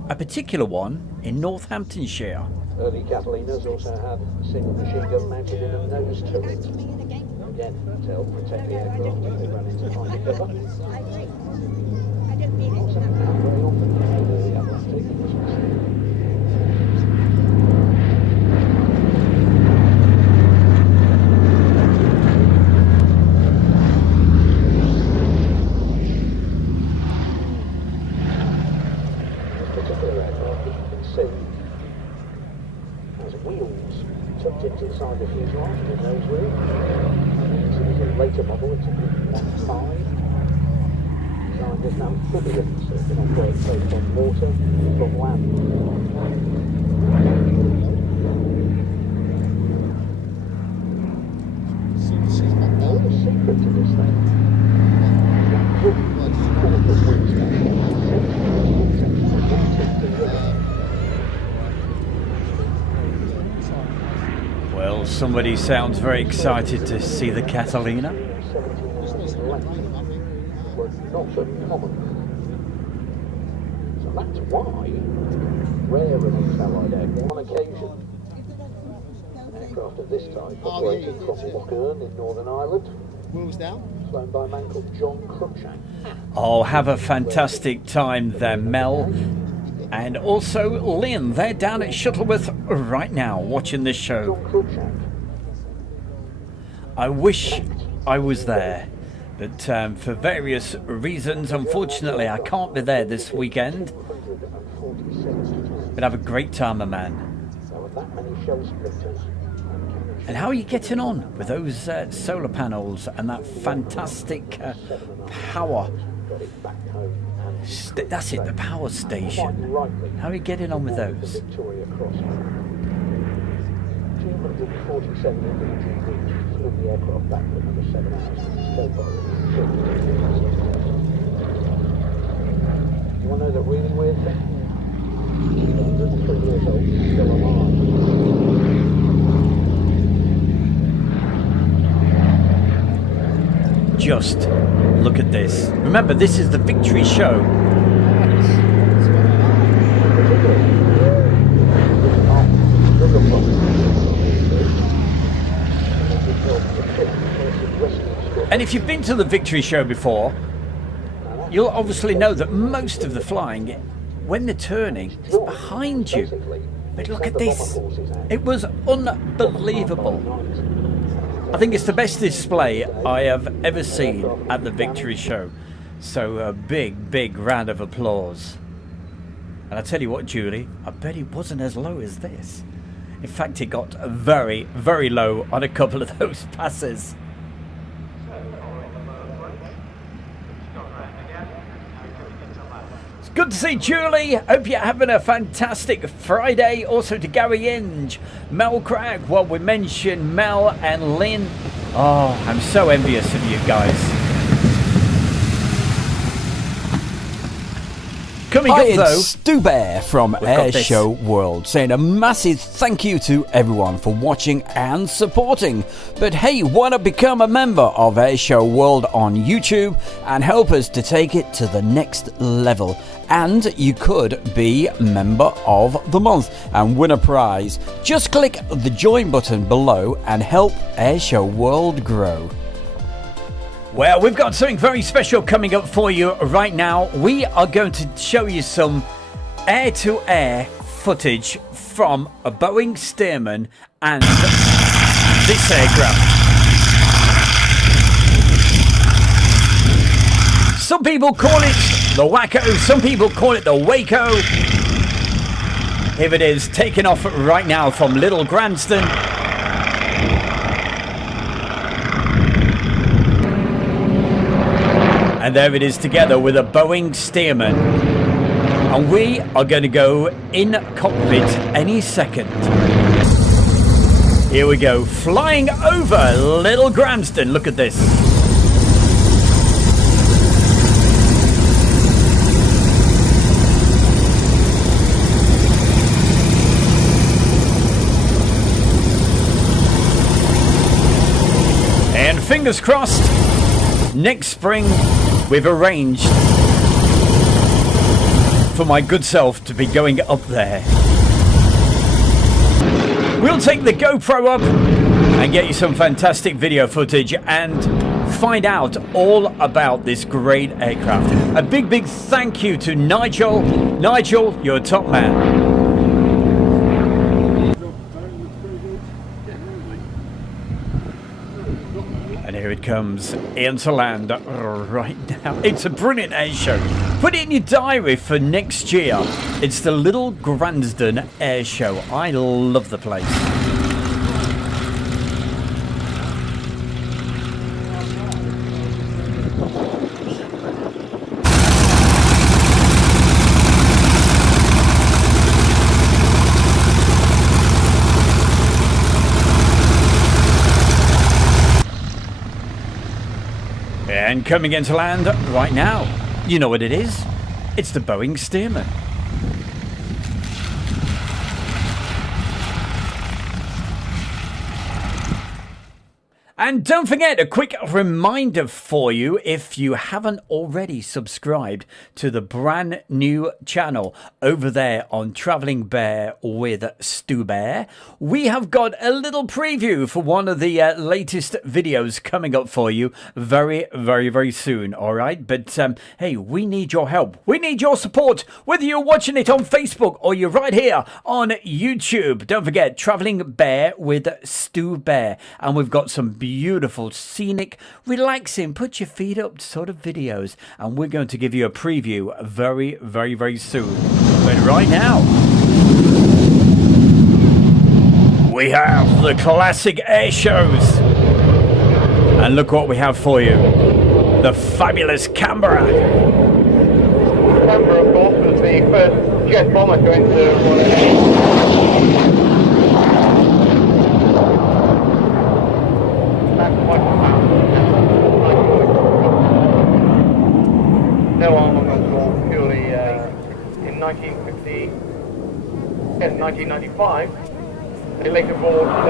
a particular one in Northamptonshire. Early Catalinas also had a single machine gun mounted in a nose turret. Again, to help protect the aircraft if they ran into high cover. Also, very often, the Atlantic was tucked into the side of the fuselage, the nose wheel. So there's a later model, it's a 1.5. Designed as an amphibian, so it can operate both on water and from land. Now, the secret to this thing. Well, somebody sounds very excited to see the Catalina. Not so common. So that's why rare in Allied aircraft. On occasion, aircraft of this type operated from Lochern in Northern Ireland. Wheels down. Flown by a man called John Cruikshank. Oh, have a fantastic time there, Mel. And also Lynn, they're down at Shuttleworth right now watching this show. I wish I was there, but for various reasons, unfortunately, I can't be there this weekend. But have a great time, my man. And how are you getting on with those solar panels and that fantastic power? That's it, the power station. How are you getting on with those? 247 individual flew the aircraft back for another 7 hours. Do you want to know the really weird thing? 103 years old, still alive. Just look at this. Remember, this is the Victory Show. And if you've been to the Victory Show before, you'll obviously know that most of the flying, when they're turning, is behind you. But look at this. It was unbelievable. I think it's the best display I have ever seen at the Victory Show. So a big, big round of applause. And I tell you what, Julie, I bet it wasn't as low as this. In fact, it got very, very low on a couple of those passes. It's good to see Julie. Hope you're having a fantastic Friday. Also to Gary Inge, Mel Cragg. Well, we mentioned Mel and Lynn. Oh, I'm so envious of you guys. Coming Hi, up though, it's Stu Bear from we've got this. Airshow World saying a massive thank you to everyone for watching and supporting. But hey, why not become a member of Airshow World on YouTube and help us to take it to the next level? And you could be Member of the Month and win a prize. Just click the join button below and help Airshow World grow. Well, we've got something very special coming up for you right now. We are going to show you some air-to-air footage from a Boeing Stearman and this aircraft. Some people call it the Wacko, some people call it the Waco. Here it is, taking off right now from Little Granston. And there it is together with a Boeing Stearman. And we are going to go in cockpit any second. Here we go, flying over Little Granston. Look at this. And fingers crossed, next spring we've arranged for my good self to be going up there. We'll take the GoPro up and get you some fantastic video footage and find out all about this great aircraft. A big thank you to Nigel. Nigel, you're a top man. And here it comes into land right now. It's a brilliant air show. Put it in your diary for next year. It's the Little Granston Air Show. I love the place. And coming into land right now, you know what it is? It's the Boeing Stearman. And don't forget, a quick reminder for you, if you haven't already subscribed to the brand new channel over there on Travelling Bear with Stu Bear, we have got a little preview for one of the latest videos coming up for you very soon, all right? But hey, we need your help. We need your support, whether you're watching it on Facebook or you're right here on YouTube. Don't forget, Travelling Bear with Stu Bear. And we've got some beautiful, scenic, relaxing, put your feet up sort of videos, and we're going to give you a preview very soon. But right now, we have the classic air shows, and look what we have for you: the fabulous Canberra. Canberra, of course, was the first jet bomber to enter no armament at all, purely in 1995. They later bought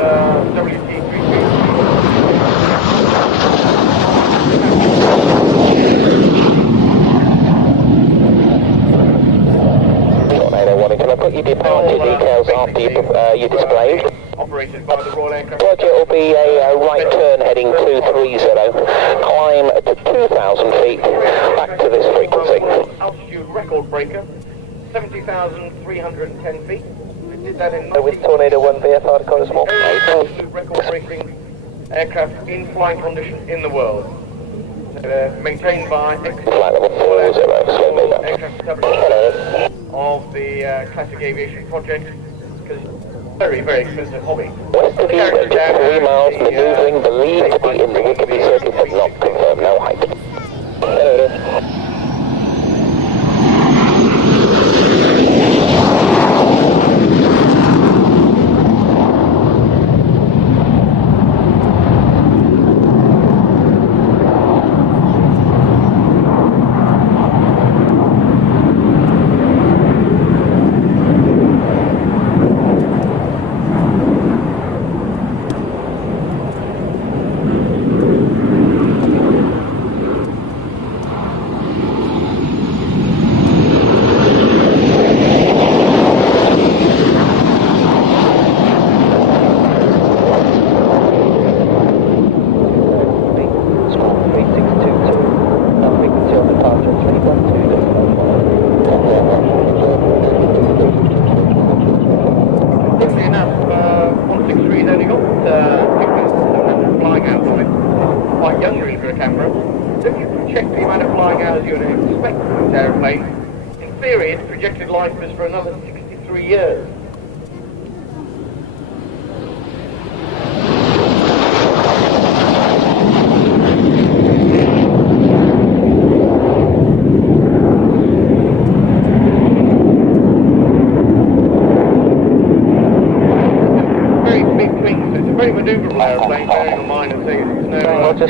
WT-350. Can I put your departure details after you displayed? Operated by the Royal Aircraft. Roger, it will be a right turn heading 230. Climb to 2,000 feet, back to this frequency. Altitude record breaker, 70,310 feet. We did that in with Tornado 1 VFR to Cottesmore. altitude record breaking aircraft in flying condition in the world. Maintained by Flight level 40, aircraft establishment of the classic aviation project, because it's a very, very expensive hobby. West of you, 3 miles, manoeuvring, believed to be in the Wickerby circuit, but not confirmed, no height.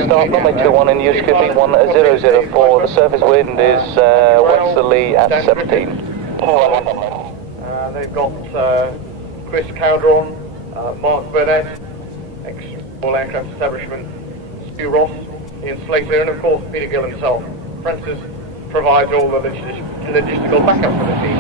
Runway 21 and use could be 1004. The surface wind is westerly at 17. They've got Chris Cowdron, Mark Burnett, ex-All Aircraft Establishment, Stu Ross, Ian Slater, and of course Peter Gill himself. Francis provides all the logistical backup for the team.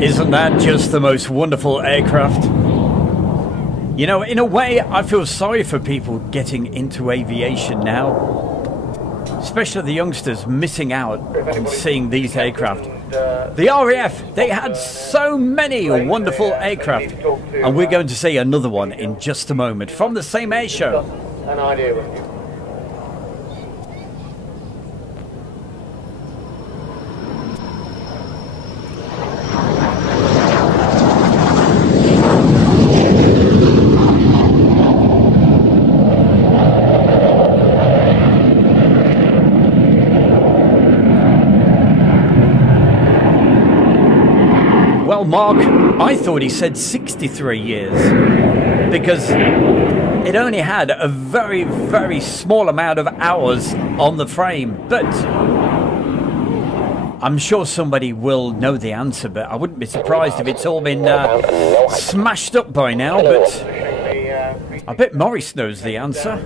Isn't that just the most wonderful aircraft? You know, in a way, I feel sorry for people getting into aviation now, especially the youngsters missing out on seeing these aircraft. The RAF, they had so many wonderful aircraft, and we're going to see another one in just a moment from the same air show. An idea with you. Well, Mark, I thought he said 63 years because it only had a very, very small amount of hours on the frame. But I'm sure somebody will know the answer, but I wouldn't be surprised if it's all been smashed up by now. But I bet Morris knows the answer.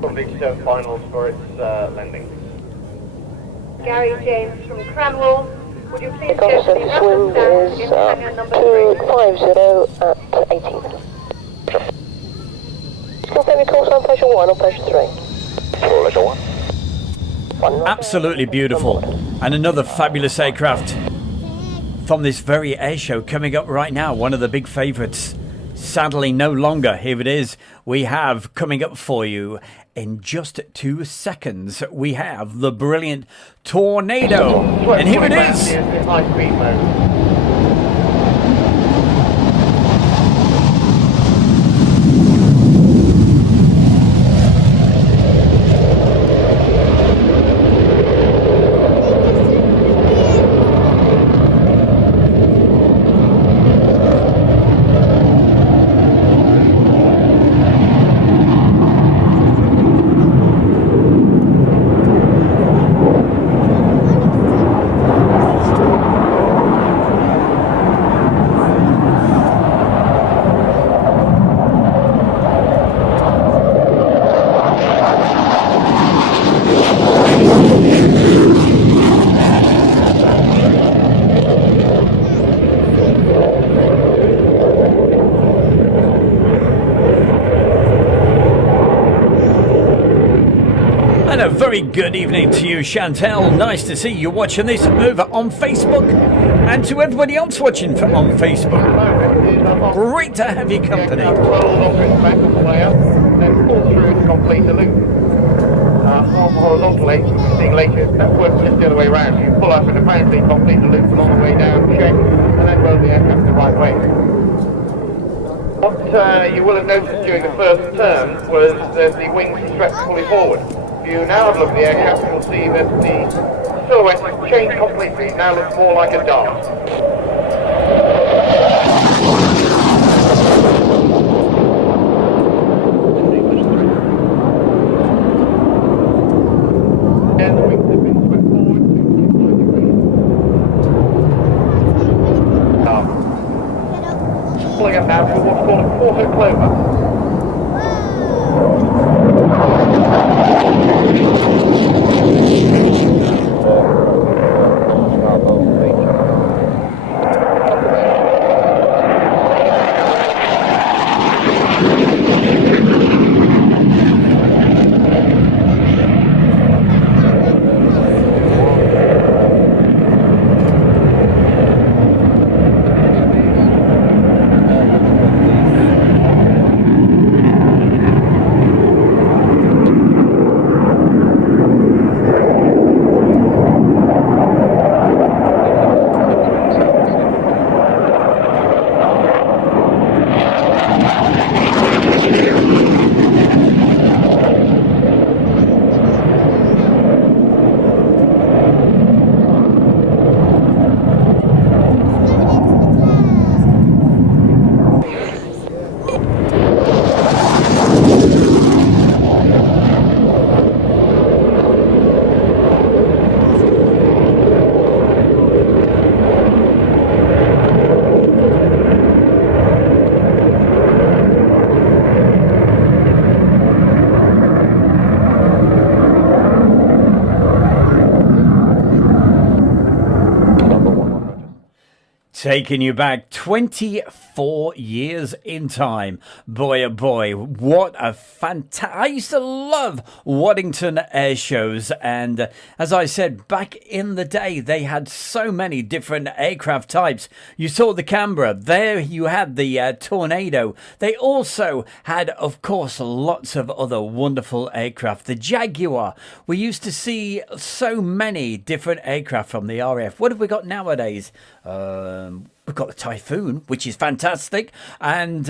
Probably finals for its landing. Gary James from Cranwell. Would you please go to the surface wind is 250 at 18. Confirm your call sign pressure 1 or pressure 3? Pressure 1. Absolutely beautiful. And another fabulous aircraft from this very air show coming up right now. One of the big favourites. Sadly, no longer. Here it is. We have coming up for you in just 2 seconds. We have the brilliant Tornado. And here it is. High speed mode. Very good evening to you, Chantel. Nice to see you watching this over on Facebook, and to everybody else watching on Facebook. Great to have you company. Roll off its back on the way up, then pull through to complete the loop. Horizontally, seeing later, that works just the other way around. You pull up and apparently complete the loop, and on the way down, check, and then roll the aircraft the right way. What you will have noticed during the first turn was that the wings stretched fully forward. If you now have a look at the aircraft, you'll see that the silhouette has changed completely. It now looks more like a dart. And the wings have been swept forward 65 degrees. Pulling up now to what's called a quarter clover. Taking you back 24 years in time. Boy, oh boy, what a fantastic... I used to love Waddington air shows, and as I said, back in the day, they had so many different aircraft types. You saw the Canberra, there you had the Tornado. They also had, of course, lots of other wonderful aircraft. The Jaguar. We used to see so many different aircraft from the RAF. What have we got nowadays? We've got the Typhoon, which is fantastic. And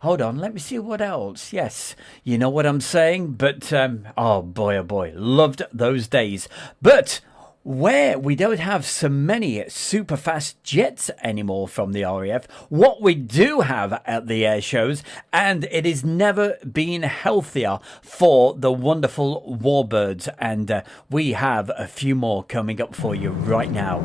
hold on, let me see what else. Yes, you know what I'm saying. But oh boy, loved those days. But where we don't have so many super fast jets anymore from the RAF, what we do have at the air shows, and it has never been healthier for the wonderful Warbirds. And we have a few more coming up for you right now.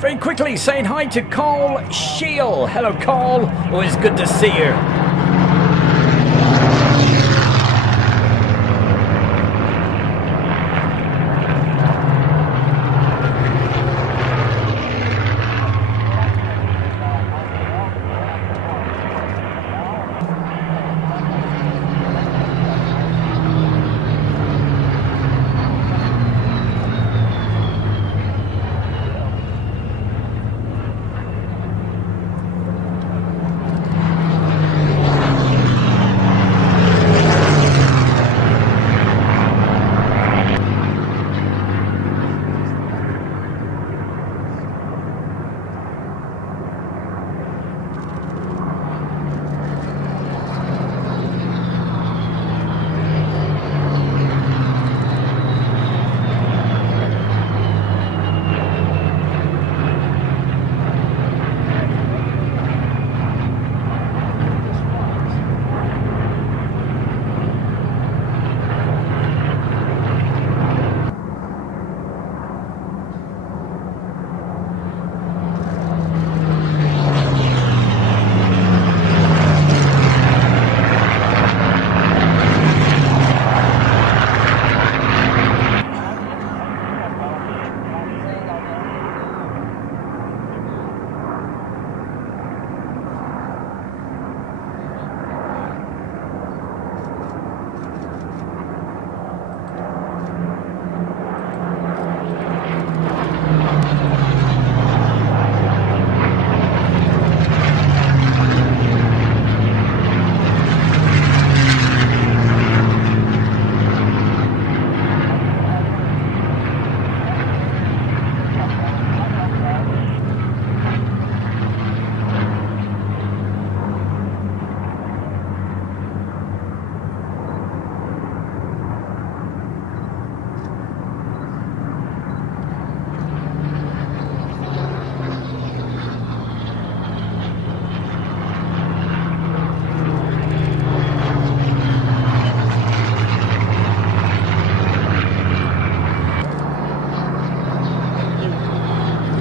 Very quickly saying hi to Carl Shield. Hello, Carl. Always good to see you.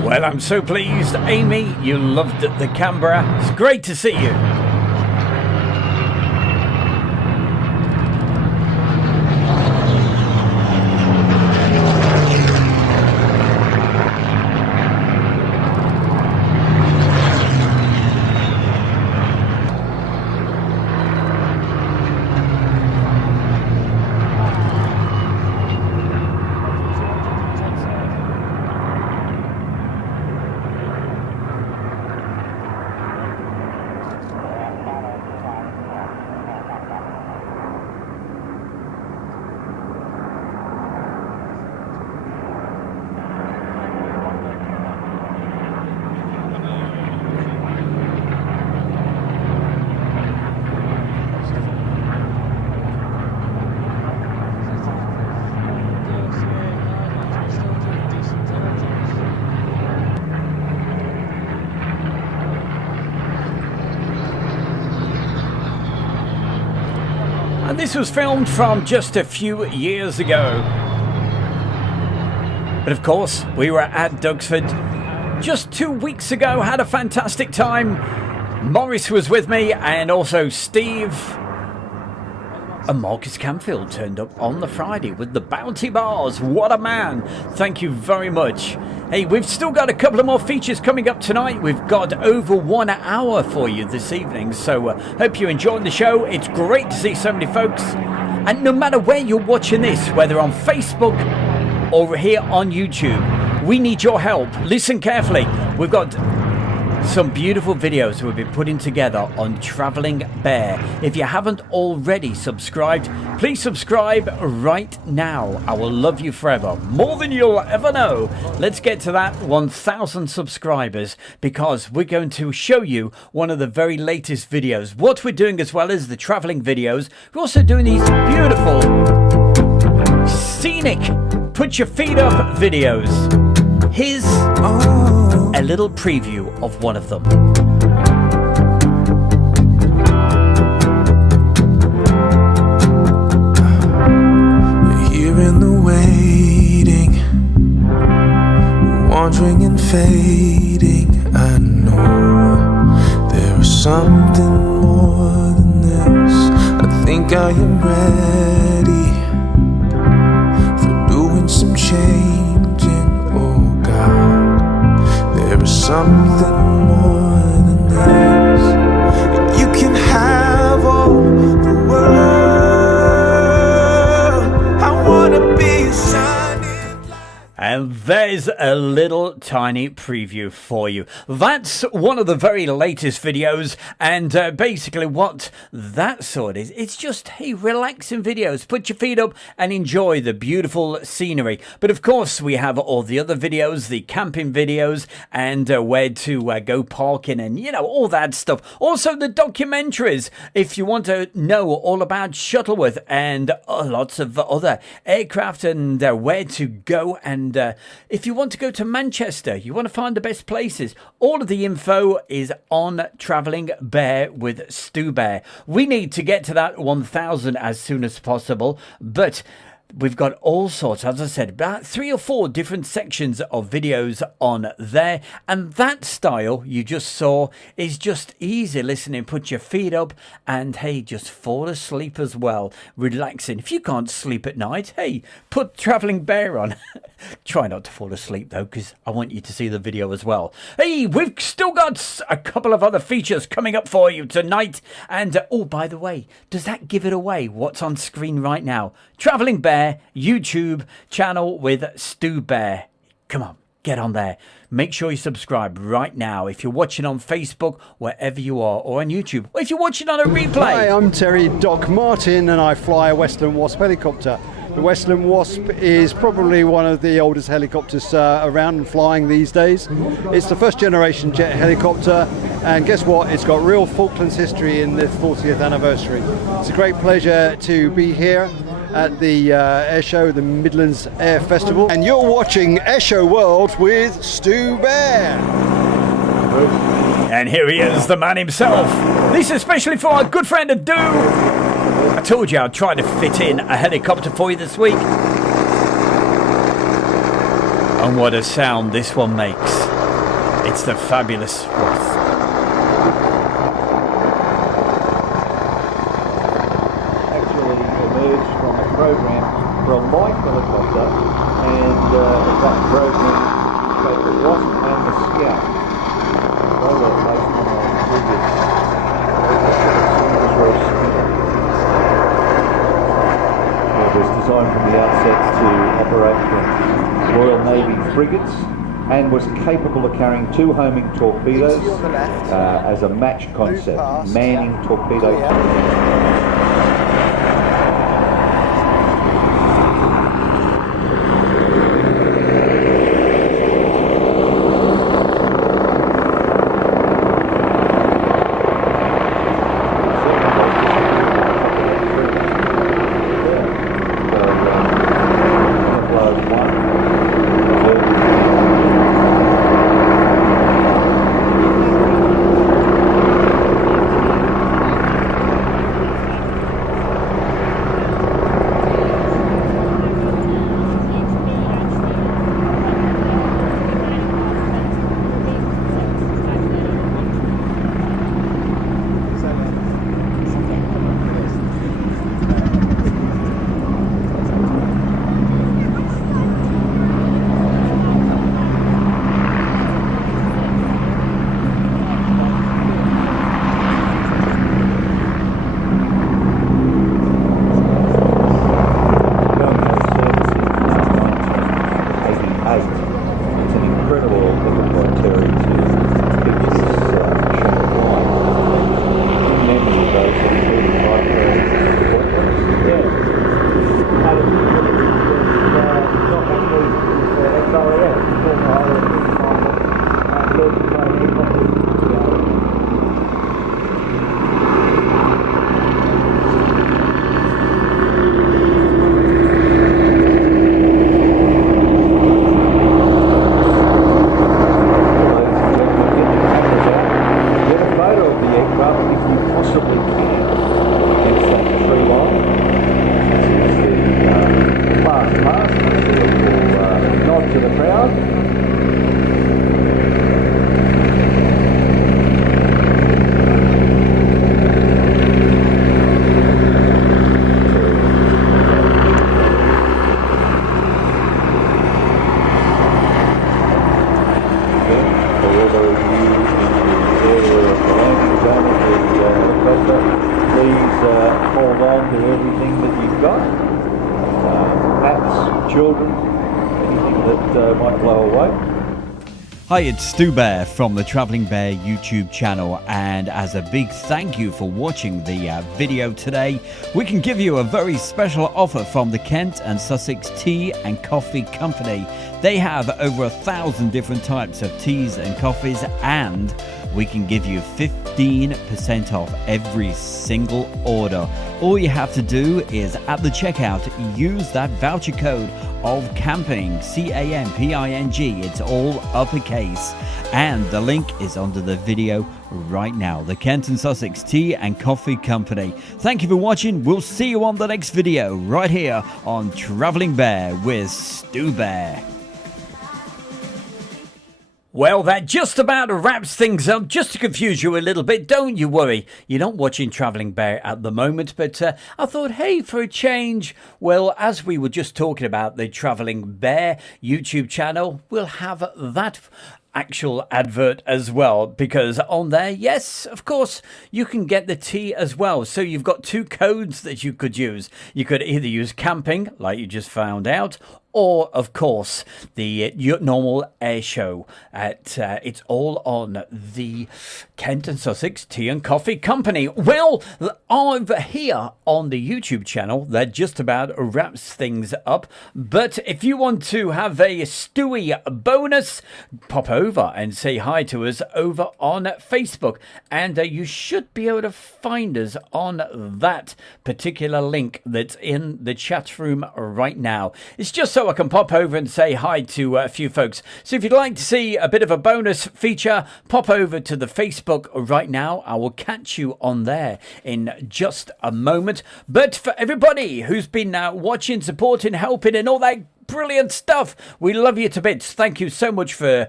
Well, I'm so pleased, Amy, you loved the Canberra. It's great to see you. And this was filmed from just a few years ago. But of course, we were at Dugsford just 2 weeks ago, had a fantastic time. Morris was with me, and also Steve. And Marcus Canfield turned up on the Friday with the Bounty Bars. What a man. Thank you very much. Hey, we've still got a couple of more features coming up tonight. We've got over 1 hour for you this evening. So hope you enjoyed the show. It's great to see so many folks. And no matter where you're watching this, whether on Facebook or here on YouTube, we need your help. Listen carefully. We've got some beautiful videos we've been putting together on Travelling Bear. If you haven't already subscribed, please subscribe right now. I will love you forever, more than you'll ever know. Let's get to that 1,000 subscribers, because we're going to show you one of the very latest videos. What we're doing, as well as the travelling videos, we're also doing these beautiful scenic put your feet up videos. Here's a little preview of one of them. Here in the waiting, wandering and fading, I know there is something more than this. I think I am ready for doing some changing, oh God. There is something more than this. You can have all the world. I wanna be a shining light. And there's a little tiny preview for you. That's one of the very latest videos, and basically what that sort is, it's just, hey, relaxing videos. Put your feet up and enjoy the beautiful scenery. But of course, we have all the other videos, the camping videos, and where to go parking, and you know, all that stuff. Also the documentaries, if you want to know all about Shuttleworth and lots of other aircraft, and where to go, and if you want to go to Manchester, you want to find the best places, all of the info is on Travelling Bear with Stu Bear. We need to get to that 1,000 as soon as possible, but we've got all sorts, as I said, about 3 or 4 different sections of videos on there. And that style you just saw is just easy listening. Put your feet up and, hey, just fall asleep as well. Relaxing. If you can't sleep at night, hey, put Travelling Bear on. Try not to fall asleep, though, because I want you to see the video as well. Hey, we've still got a couple of other features coming up for you tonight. And, oh, by the way, does that give it away? What's on screen right now? Travelling Bear YouTube channel with Stu Bear. Come on, get on there. Make sure you subscribe right now if you're watching on Facebook, wherever you are, or on YouTube, or if you're watching on a replay. Hi, I'm Terry Doc Martin, and I fly a Westland Wasp helicopter. The Westland Wasp is probably one of the oldest helicopters around and flying these days. It's the first generation jet helicopter, and guess what? It's got real Falklands history in the 40th anniversary. It's a great pleasure to be here at the air show, the Midlands Air Festival, and you're watching Airshow World with Stu Bear. And here he is, the man himself. This is especially for our good friend Adu. I told you I'd try to fit in a helicopter for you this week. And what a sound this one makes. It's the fabulous Wasp. Actually emerged from a program for a light helicopter, and that program both the Wasp and the Scout. They were based on a previous it was designed from the outset to operate the Royal Navy frigates and was capable of carrying 2 homing torpedoes as a match concept, manning torpedo. Hi, it's Stu Bear from the Travelling Bear YouTube channel, and as a big thank you for watching the video today, we can give you a very special offer from the Kent and Sussex Tea and Coffee Company. They have over 1,000 different types of teas and coffees, and we can give you 15% off every single order. All you have to do is at the checkout use that voucher code of camping, CAMPING. It's all uppercase, and the link is under the video right now. The Kent and Sussex Tea and Coffee Company. Thank you for watching. We'll see you on the next video right here on Travelling Bear with Stu Bear. Well, that just about wraps things up. Just to confuse you a little bit, don't you worry. You're not watching Travelling Bear at the moment, but I thought, hey, for a change, well, as we were just talking about the Travelling Bear YouTube channel, we'll have that actual advert as well, because on there, yes, of course, you can get the tea as well. So you've got 2 codes that you could use. You could either use camping, like you just found out, or, of course, the normal air show. It's all on the Kent and Sussex Tea and Coffee Company. Well, over here on the YouTube channel, that just about wraps things up. But if you want to have a Stewie bonus, pop over and say hi to us over on Facebook. And you should be able to find us on that particular link that's in the chat room right now. It's just so I can pop over and say hi to a few folks. So if you'd like to see a bit of a bonus feature, pop over to the Facebook right now. I will catch you on there in just a moment. But for everybody who's been watching, supporting, helping and all that Brilliant stuff. We love you to bits. Thank you so much for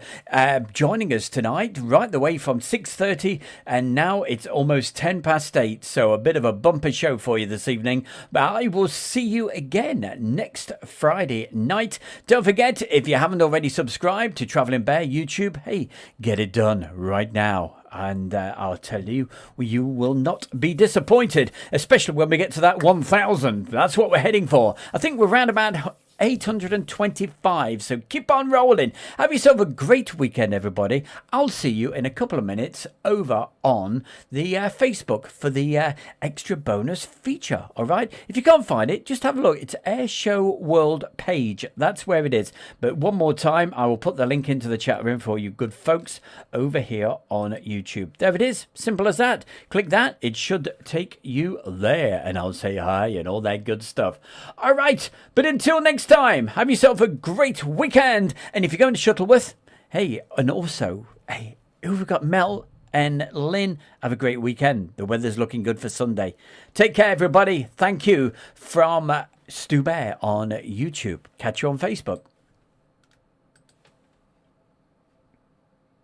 joining us tonight, right the way from 6:30, and now it's almost 8:10. So a bit of a bumper show for you this evening. But I will see you again next Friday night. Don't forget, if you haven't already subscribed to Travelling Bear YouTube, hey, get it done right now. And I'll tell you, you will not be disappointed, especially when we get to that 1,000. That's what we're heading for. I think we're around about 825, so keep on rolling. Have yourself a great weekend, everybody. I'll see you in a couple of minutes over on the Facebook for the extra bonus feature. All right, if you can't find it, just have a look. It's Airshow World page. That's where it is. But one more time, I will put the link into the chat room for you good folks over here on YouTube. There it is, simple as that. Click that, it should take you there, and I'll say hi and all that good stuff. All right, but until next time, have yourself a great weekend. And if you're going to Shuttleworth, hey, and also, hey, who've we got? Mel and Lynn, have a great weekend. The weather's looking good for Sunday. Take care, everybody. Thank you from Stu Bear on YouTube. Catch you on Facebook.